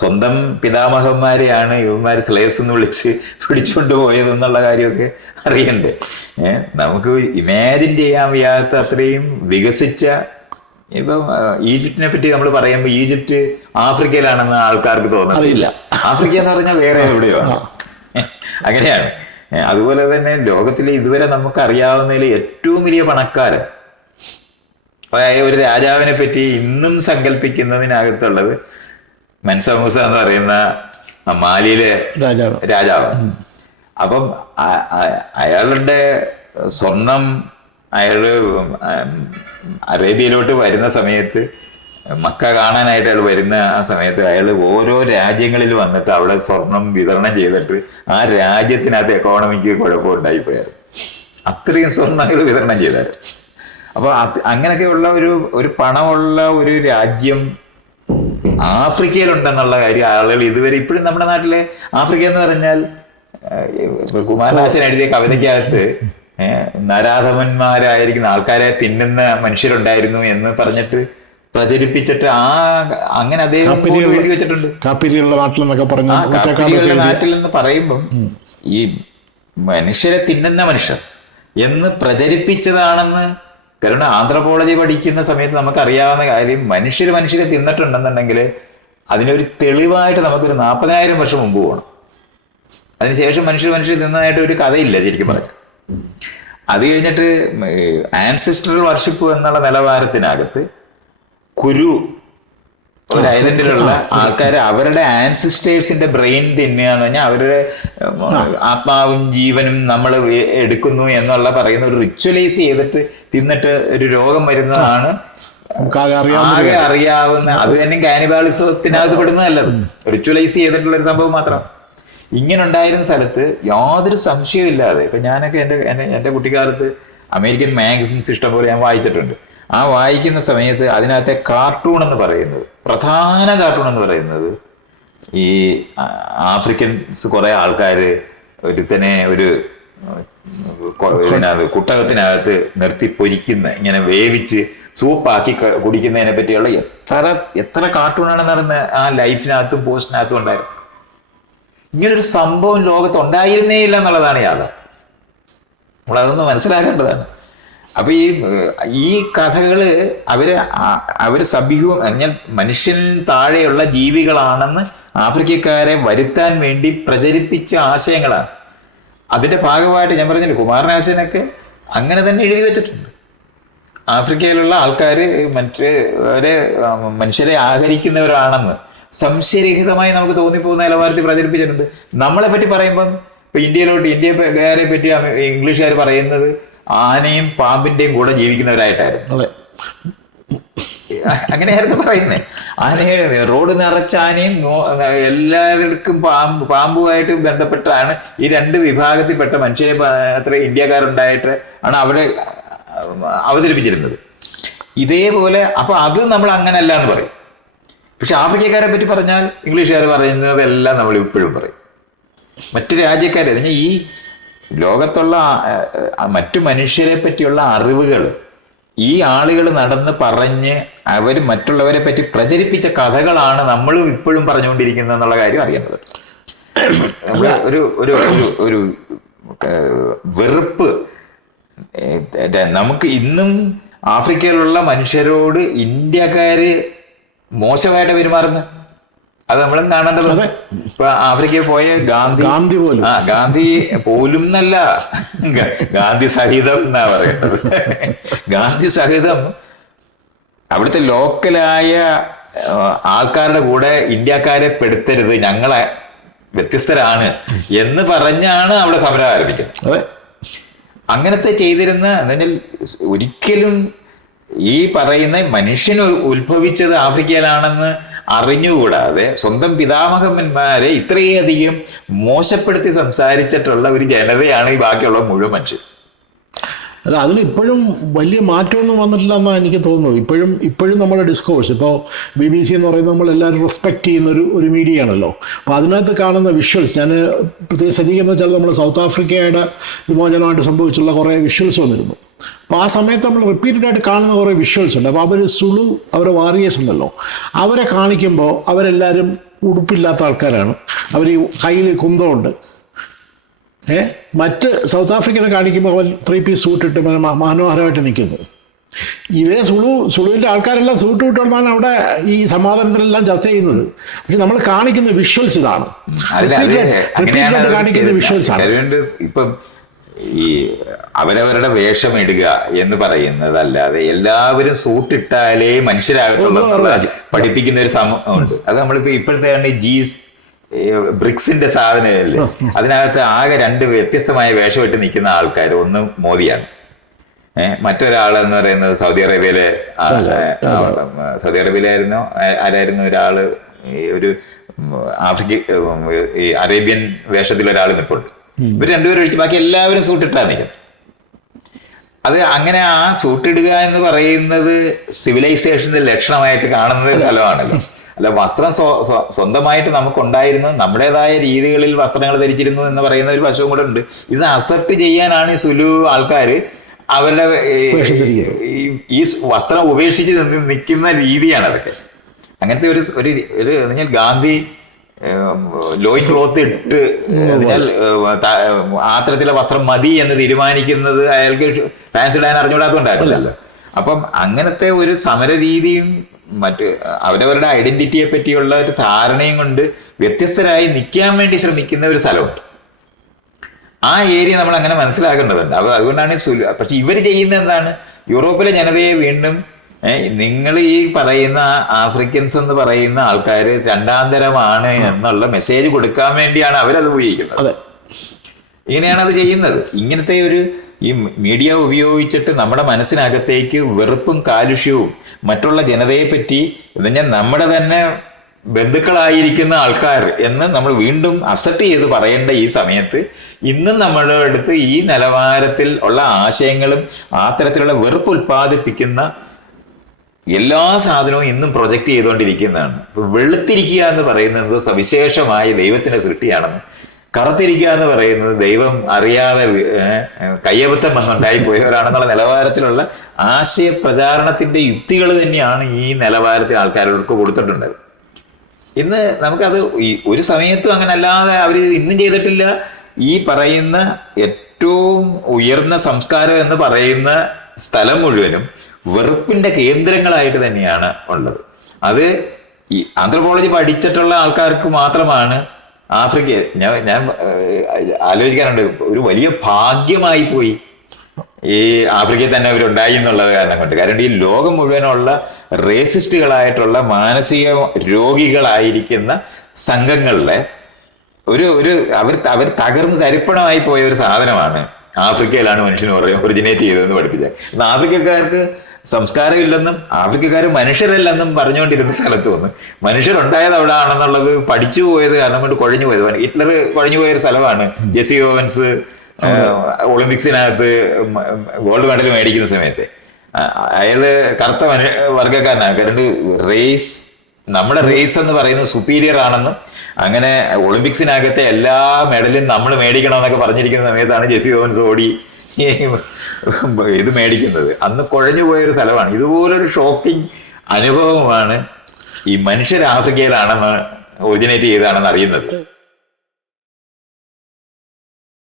സ്വന്തം പിതാമഹന്മാരെയാണ് ഇവന്മാർ സ്ലേവ്സ് എന്ന് വിളിച്ച് പിടിച്ചുകൊണ്ട് പോയതെന്നുള്ള കാര്യമൊക്കെ അറിയണ്ടേ. നമുക്ക് ഇമാജിൻ ചെയ്യാൻ വയ്യാത്ത അത്രയും വികസിച്ച, ഇപ്പം ഈജിപ്തിനെ പറ്റി നമ്മൾ പറയുമ്പോൾ ഈജിപ്റ്റ് ആഫ്രിക്കയിലാണെന്ന് ആൾക്കാർക്ക് തോന്നുന്നില്ല. ആഫ്രിക്ക എന്ന് പറഞ്ഞാൽ വേറെ എവിടെയോ അങ്ങനെയാണ്. അതുപോലെ തന്നെ ലോകത്തിലെ ഇതുവരെ നമുക്ക് അറിയാവുന്നതിൽ ഏറ്റവും വലിയ പണക്കാരൻ ഒരു രാജാവിനെ പറ്റി ഇന്നും സങ്കല്പിക്കുന്നതിനകത്തുള്ളത് മൻസ മൂസ എന്ന് പറയുന്ന മാലിയിലെ രാജാവ്. അപ്പം അയാളുടെ സ്വർണം അയാള് അറേബ്യയിലോട്ട് വരുന്ന സമയത്ത്, മക്ക കാണാനായിട്ട് അയാൾ വരുന്ന ആ സമയത്ത് അയാൾ ഓരോ രാജ്യങ്ങളിൽ വന്നിട്ട് അവിടെ സ്വർണം വിതരണം ചെയ്തിട്ട് ആ രാജ്യത്തിനകത്ത് എക്കോണമിക്ക് കുഴപ്പമുണ്ടായിപ്പോയായിരുന്നു. അത്രയും സ്വർണ്ണങ്ങൾ വിതരണം ചെയ്തായിരുന്നു. അപ്പോൾ അങ്ങനെയൊക്കെയുള്ള ഒരു പണമുള്ള ഒരു രാജ്യം ആഫ്രിക്കയിലുണ്ടെന്നുള്ള കാര്യം ആളുകൾ ഇതുവരെ ഇപ്പോഴും നമ്മുടെ നാട്ടിലെ ആഫ്രിക്ക എന്ന് പറഞ്ഞാൽ കുമാരനാശൻ എഴുതിയ കവിതയ്ക്കകത്ത് നരാധമന്മാരായിരിക്കുന്ന ആൾക്കാരെ തിന്നുന്ന മനുഷ്യരുണ്ടായിരുന്നു എന്ന് പറഞ്ഞിട്ട് പ്രചരിപ്പിച്ചിട്ട് അങ്ങനെ അദ്ദേഹം എഴുതി വെച്ചിട്ടുണ്ട്. കാപ്പിരിയുള്ള നാട്ടിലെന്നൊക്കെ പറഞ്ഞു. കാപ്പിരിയുള്ള നാട്ടിൽ എന്ന് പറയുമ്പം ഈ മനുഷ്യരെ തിന്നുന്ന മനുഷ്യർ എന്ന് പ്രചരിപ്പിച്ചതാണെന്ന്. കാരണം ആന്ത്രപ്പോളജി പഠിക്കുന്ന സമയത്ത് നമുക്കറിയാവുന്ന കാര്യം, മനുഷ്യരെ തിന്നിട്ടുണ്ടെന്നുണ്ടെങ്കിൽ അതിനൊരു തെളിവായിട്ട് നമുക്കൊരു 40,000 വർഷം മുമ്പ് പോകണം. അതിനുശേഷം മനുഷ്യർ തിന്നതായിട്ട് ഒരു കഥയില്ല ശരിക്കും പറഞ്ഞാൽ. അത് കഴിഞ്ഞിട്ട് ആൻസിസ്റ്ററൽ വർഷിപ്പ് എന്നുള്ള നിലവാരത്തിനകത്ത് കുരു ഒരു ഐലൻഡിലുള്ള ആൾക്കാർ അവരുടെ ആൻസിസ്റ്റേഴ്സിന്റെ ബ്രെയിൻ തിന്നുകയെന്ന് പറഞ്ഞാൽ അവരുടെ ആത്മാവും ജീവനും നമ്മൾ എടുക്കുന്നു എന്നുള്ള പറയുന്ന ഒരു റിച്വലൈസ് ചെയ്തിട്ട് തിന്നിട്ട് ഒരു രോഗം വരുന്നതാണ് ആകെ അറിയാവുന്ന. അത് തന്നെ കാനിബാളിസത്തിനകത്ത് പെടുന്നതല്ലത്, റിച്വലൈസ് ചെയ്തിട്ടുള്ള ഒരു സംഭവം മാത്രം. ഇങ്ങനെ ഉണ്ടായിരുന്ന സ്ഥലത്ത് യാതൊരു സംശയമില്ലാതെ, ഇപ്പൊ ഞാനൊക്കെ എൻ്റെ കുട്ടിക്കാലത്ത് അമേരിക്കൻ മാഗസിൻസ് ഇഷ്ടംപോലെ ഞാൻ വായിച്ചിട്ടുണ്ട്. ആ വായിക്കുന്ന സമയത്ത് അതിനകത്തെ കാർട്ടൂൺ എന്ന് പറയുന്നത്, പ്രധാന കാർട്ടൂൺ എന്ന് പറയുന്നത്, ഈ ആഫ്രിക്കൻസ് കുറെ ആൾക്കാർ ഒരുത്തനെ ഒരു കുട്ടകത്തിനകത്ത് നിർത്തി പൊരിക്കുന്ന, ഇങ്ങനെ വേവിച്ച് സൂപ്പാക്കി കുടിക്കുന്നതിനെ പറ്റിയുള്ള എത്ര കാർട്ടൂണാണെന്ന് പറയുന്ന ആ ലൈഫിനകത്തും പോസ്റ്റിനകത്തും ഉണ്ടായിരുന്നു. ഇങ്ങനൊരു സംഭവം ലോകത്ത് ഉണ്ടായിരുന്നേ ഇല്ല എന്നുള്ളതാണ് യാഥാർത്ഥ്യം. നമ്മളതൊന്ന് മനസ്സിലാക്കേണ്ടതാണ്. അപ്പൊ ഈ കഥകള് അവര് സഭ്യവും എന്നാൽ മനുഷ്യന് താഴെയുള്ള ജീവികളാണെന്ന് ആഫ്രിക്കക്കാരെ വരുത്താൻ വേണ്ടി പ്രചരിപ്പിച്ച ആശയങ്ങളാണ്. അതിന്റെ ഭാഗമായിട്ട് ഞാൻ പറഞ്ഞില്ല, കുമാരനാശനൊക്കെ അങ്ങനെ തന്നെ എഴുതി വെച്ചിട്ടുണ്ട്. ആഫ്രിക്കയിലുള്ള ആൾക്കാർ മനുഷ്യരെ ആഹരിക്കുന്നവരാണെന്ന് സംശയരഹിതമായി നമുക്ക് തോന്നിപ്പോകുന്ന നിലവാരത്തിൽ പ്രചരിപ്പിച്ചിട്ടുണ്ട്. നമ്മളെ പറ്റി പറയുമ്പം ഇപ്പൊ ഇന്ത്യക്കാരെ പറ്റി ഇംഗ്ലീഷുകാർ പറയുന്നത് ആനയും പാമ്പിന്റെയും കൂടെ ജീവിക്കുന്നവരായിട്ടായിരുന്നു. അങ്ങനെയായിരുന്നു പറയുന്നത്. ആനയെ റോഡ് നിറച്ച ആനയും എല്ലാവർക്കും പാമ്പുമായിട്ട് ബന്ധപ്പെട്ടാണ് ഈ രണ്ട് വിഭാഗത്തിൽപ്പെട്ട മനുഷ്യരെ അത്ര ഇന്ത്യക്കാരുണ്ടായിട്ട് ആണ് അവിടെ അവതരിപ്പിച്ചിരുന്നത്. ഇതേപോലെ അപ്പൊ അത് നമ്മൾ അങ്ങനല്ല എന്ന് പറയും. പക്ഷെ ആഫ്രിക്കക്കാരെ പറ്റി പറഞ്ഞാൽ ഇംഗ്ലീഷുകാർ പറയുന്നതെല്ലാം നമ്മൾ ഇപ്പോഴും പറയും. മറ്റു രാജ്യക്കാരെ ഈ ലോകത്തുള്ള മറ്റു മനുഷ്യരെ പറ്റിയുള്ള അറിവുകൾ ഈ ആളുകൾ നടന്ന് പറഞ്ഞ് അവർ മറ്റുള്ളവരെ പറ്റി പ്രചരിപ്പിച്ച കഥകളാണ് നമ്മളും ഇപ്പോഴും പറഞ്ഞുകൊണ്ടിരിക്കുന്നത് എന്നുള്ള കാര്യം അറിയേണ്ടത്. നമ്മൾ ഒരു വെറുപ്പ് നമുക്ക് ഇന്നും ആഫ്രിക്കയിലുള്ള മനുഷ്യരോട് ഇന്ത്യക്കാര് മോശമായിട്ട് പെരുമാറുന്നു. അത് നമ്മളും കാണേണ്ടത്. ഇപ്പൊ ആഫ്രിക്കയിൽ പോയ ഗാന്ധി പോലും എന്നല്ല, ഗാന്ധി സഹിതം എന്നാ പറയുന്നത്. ഗാന്ധി സഹിതം അവിടുത്തെ ലോക്കലായ ആൾക്കാരുടെ കൂടെ ഇന്ത്യക്കാരെ പെടുത്തരുത്, ഞങ്ങളെ വ്യത്യസ്തരാണ് എന്ന് പറഞ്ഞാണ് അവിടെ സമരം ആരംഭിക്കുന്നത്. അങ്ങനത്തെ ചെയ്തിരുന്ന എന്നുവെച്ചാൽ ഒരിക്കലും ഈ പറയുന്ന മനുഷ്യൻ ഉത്ഭവിച്ചത് ആഫ്രിക്കയിലാണെന്ന് അറിഞ്ഞുകൂടാതെ സ്വന്തം പിതാമഹന്മാരെ ഇത്രയധികം മോശപ്പെടുത്തി സംസാരിച്ചിട്ടുള്ള ഒരു ജനതയാണ് ഈ ബാക്കിയുള്ള മുഴുവൻ മനുഷ്യർ. അല്ല, അതിലിപ്പോഴും വലിയ മാറ്റമൊന്നും വന്നിട്ടില്ല എന്നാണ് എനിക്ക് തോന്നുന്നത്. ഇപ്പോഴും നമ്മുടെ ഡിസ്കോഴ്സ്, ഇപ്പോൾ BBC എന്ന് പറയുന്നത് നമ്മളെല്ലാവരും റെസ്പെക്റ്റ് ചെയ്യുന്ന ഒരു മീഡിയ ആണല്ലോ. അപ്പോൾ അതിനകത്ത് കാണുന്ന വിഷ്വൽസ്, ഞാൻ പ്രത്യേകിച്ച് ശ്രദ്ധിക്കുന്നത് വെച്ചാൽ നമ്മൾ സൗത്ത് ആഫ്രിക്കയുടെ വിമോചനമായിട്ട് സംഭവിച്ചുള്ള കുറേ വിഷ്വൽസ് വന്നിരുന്നു. അപ്പോൾ ആ സമയത്ത് നമ്മൾ റിപ്പീറ്റഡായിട്ട് കാണുന്ന കുറേ വിഷ്വൽസ് ഉണ്ട്. അപ്പോൾ അവർ സുളു, അവരെ വാറിയേഴ്സ് ഉണ്ടല്ലോ, അവരെ കാണിക്കുമ്പോൾ അവരെല്ലാവരും ഉടുപ്പില്ലാത്ത ആൾക്കാരാണ്. അവർ കയ്യിൽ കുന്തമുണ്ട്. മറ്റ് സൗത്ത് ആഫ്രിക്കനെ കാണിക്കുമ്പോൾ അവൻ 3 പീസ് സൂട്ട് ഇട്ട് മനോഹരമായിട്ട് നിൽക്കുന്നു. ഇതേ സുളുവിൻ്റെ ആൾക്കാരെല്ലാം സൂട്ട് ഇട്ടുകൊണ്ടാണ് അവിടെ ഈ സമാധാനത്തിലെല്ലാം ചർച്ച ചെയ്യുന്നത്. പക്ഷെ നമ്മൾ കാണിക്കുന്ന വിഷ്വൽസ് ഇതാണ്, കാണിക്കുന്ന വിഷ്വൽസ് ആണ്. ഇപ്പം ഈ അവരവരുടെ വേഷം ഇടുക എന്ന് പറയുന്നതല്ലാതെ എല്ലാവരും സൂട്ടിട്ടാലേ മനുഷ്യരാകത്തുള്ള പഠിപ്പിക്കുന്ന ഒരു സമൂഹമുണ്ട്. അത് നമ്മളിപ്പോ ഇപ്പോഴത്തെ ബ്രിക്സിന്റെ സാധനമല്ലേ, അതിനകത്ത് ആകെ 2 വ്യത്യസ്തമായ വേഷമിട്ട് നിൽക്കുന്ന ആൾക്കാർ, ഒന്ന് മോദിയാണ്, മറ്റൊരാളെന്ന് പറയുന്നത് സൗദി അറേബ്യയിലായിരുന്നോ ആരായിരുന്നു ഒരാള്, ഒരു ഈ അറേബ്യൻ വേഷത്തിലൊരാൾ നിൽപ്പുണ്ട്. ഇവർ രണ്ടുപേരും ഒഴിച്ച് ബാക്കി എല്ലാവരും സൂട്ടിട്ടാ നിൽക്കുന്നത്. അത് അങ്ങനെ ആ സൂട്ടിടുക എന്ന് പറയുന്നത് സിവിലൈസേഷന്റെ ലക്ഷണമായിട്ട് കാണുന്ന സ്ഥലമാണല്ലോ. അല്ല വസ്ത്രം സ്വന്തമായിട്ട് നമുക്കുണ്ടായിരുന്നു, നമ്മുടേതായ രീതികളിൽ വസ്ത്രങ്ങൾ ധരിച്ചിരുന്നു എന്ന് പറയുന്ന ഒരു വശവും കൂടെ ഉണ്ട്. ഇത് അസെപ്റ്റ് ചെയ്യാനാണ് ഈ സുലു ആൾക്കാർ അവരുടെ ഈ വസ്ത്രം ഉപേക്ഷിച്ച് നിൽക്കുന്ന രീതിയാണ് അതൊക്കെ. അങ്ങനത്തെ ഒരു ഒരു പറഞ്ഞാൽ ഗാന്ധി ലോയിൻ ക്ലോത്ത് ഇട്ട് പറഞ്ഞാൽ ആ തരത്തിലെ വസ്ത്രം മതി എന്ന് തീരുമാനിക്കുന്നത് അയാൾക്ക് ഫാൻസ് ഇടാൻ അറിഞ്ഞുകൂടാത്തതുകൊണ്ടായിരുന്നല്ലോ. അപ്പം അങ്ങനത്തെ ഒരു സമര രീതിയും മറ്റ് അവരവരുടെ ഐഡന്റിറ്റിയെ പറ്റിയുള്ള ഒരു ധാരണയും കൊണ്ട് വ്യത്യസ്തരായി നിൽക്കാൻ വേണ്ടി ശ്രമിക്കുന്ന ഒരു സ്ഥലമുണ്ട്. ആ ഏരിയ നമ്മൾ അങ്ങനെ മനസ്സിലാക്കേണ്ടതുണ്ട്. അതുകൊണ്ടാണ് പക്ഷെ ഇവർ ചെയ്യുന്ന എന്താണ്, യൂറോപ്പിലെ ജനതയെ വീണ്ടും നിങ്ങൾ ഈ പറയുന്ന ആഫ്രിക്കൻസ് എന്ന് പറയുന്ന ആൾക്കാർ രണ്ടാന്തരമാണ് എന്നുള്ള മെസ്സേജ് കൊടുക്കാൻ വേണ്ടിയാണ് അവരത് ഉപയോഗിക്കുന്നത്. ഇങ്ങനെയാണ് അത് ചെയ്യുന്നത്. ഇങ്ങനത്തെ ഒരു ഈ മീഡിയ ഉപയോഗിച്ചിട്ട് നമ്മുടെ മനസ്സിനകത്തേക്ക് വെറുപ്പും കാലുഷ്യവും മറ്റുള്ള ജനതയെ പറ്റി എന്ന് പറഞ്ഞാൽ നമ്മുടെ തന്നെ ബന്ധുക്കളായിരിക്കുന്ന ആൾക്കാർ എന്ന് നമ്മൾ വീണ്ടും അസെപ്റ്റ് ചെയ്ത് പറയേണ്ട ഈ സമയത്ത് ഇന്നും നമ്മുടെ അടുത്ത് ഈ നിലവാരത്തിൽ ഉള്ള ആശയങ്ങളും ആ തരത്തിലുള്ള വെറുപ്പ് ഉൽപ്പാദിപ്പിക്കുന്ന എല്ലാ സാധനവും ഇന്നും പ്രൊജക്റ്റ് ചെയ്തുകൊണ്ടിരിക്കുന്നതാണ്. വെളുത്തിരിക്കുക എന്ന് പറയുന്നത് സവിശേഷമായ ദൈവത്തിന്റെ സൃഷ്ടിയാണെന്ന്, കറുത്തിരിക്കുക എന്ന് പറയുന്നത് ദൈവം അറിയാതെ കയ്യബദ്ധം വന്നുണ്ടായി പോയവരാണെന്നുള്ള നിലവാരത്തിലുള്ള ആശയ പ്രചാരണത്തിന്റെ യുക്തികൾ തന്നെയാണ് ഈ നിലവാരത്തിൽ ആൾക്കാർക്ക് കൊടുത്തിട്ടുള്ളത്. ഇന്ന് നമുക്കത് ഒരു സമയത്തും അങ്ങനെ അല്ലാതെ അവർ ഇന്നും ചെയ്തിട്ടില്ല. ഈ പറയുന്ന ഏറ്റവും ഉയർന്ന സംസ്കാരം എന്ന് പറയുന്ന സ്ഥലം മുഴുവനും വെറുപ്പിന്റെ കേന്ദ്രങ്ങളായിട്ട് തന്നെയാണ് ഉള്ളത്. അത് ഈ ആന്ത്രോപോളജി പഠിച്ചിട്ടുള്ള ആൾക്കാർക്ക് മാത്രമാണ് ആഫ്രിക്ക ഞാൻ ആലോചിക്കാറുണ്ട്, ഒരു വലിയ ഭാഗ്യമായി പോയി ഈ ആഫ്രിക്കയിൽ തന്നെ അവരുണ്ടായി എന്നുള്ളത് കാരണം കൊണ്ട്. കാരണം ഈ ലോകം മുഴുവനുള്ള റേസിസ്റ്റുകളായിട്ടുള്ള മാനസിക രോഗികളായിരിക്കുന്ന സംഘങ്ങളിലെ ഒരു അവർ തകർന്ന് തരിപ്പണമായി പോയ ഒരു സാധനമാണ് ആഫ്രിക്കയിലാണ് മനുഷ്യന് ഒറിജിനേറ്റ് ചെയ്തതെന്ന് പഠിപ്പിച്ചത്. ആഫ്രിക്കക്കാർക്ക് സംസ്കാരമില്ലെന്നും ആഫ്രിക്കക്കാർ മനുഷ്യരല്ലെന്നും പറഞ്ഞുകൊണ്ടിരുന്ന സ്ഥലത്ത് വന്ന് മനുഷ്യരുണ്ടായത് അവിടെ ആണെന്നുള്ളത് പഠിച്ചു പോയത് കാരണം കൊണ്ട് കുഴഞ്ഞു പോയത്. ഹിറ്റ്ലർ കുഴഞ്ഞു പോയൊരു സ്ഥലമാണ്. ജെസി ഓവൻസ് ഒളിമ്പിക്സിനകത്ത് ഗോൾഡ് മെഡൽ മേടിക്കുന്ന സമയത്ത് അയാള് കറുത്ത വർഗ്ഗക്കാരനാണ്. കാരണം റേസ്, നമ്മുടെ റേസ് എന്ന് പറയുന്നത് സുപ്പീരിയർ ആണെന്നും അങ്ങനെ ഒളിമ്പിക്സിനകത്തെ എല്ലാ മെഡലും നമ്മൾ മേടിക്കണമെന്നൊക്കെ പറഞ്ഞിരിക്കുന്ന സമയത്താണ് ജെസി ഓവൻസ് ഓടി ഇത് മേടിക്കുന്നത്. അന്ന് കുഴഞ്ഞു പോയൊരു സ്ഥലമാണ്. ഇതുപോലൊരു ഷോക്കിംഗ് അനുഭവമാണ് ഈ മനുഷ്യർ ആഫ്രിക്കയിലാണെന്ന് ഒറിജിനേറ്റ് ചെയ്താണെന്ന് അറിയുന്നത്.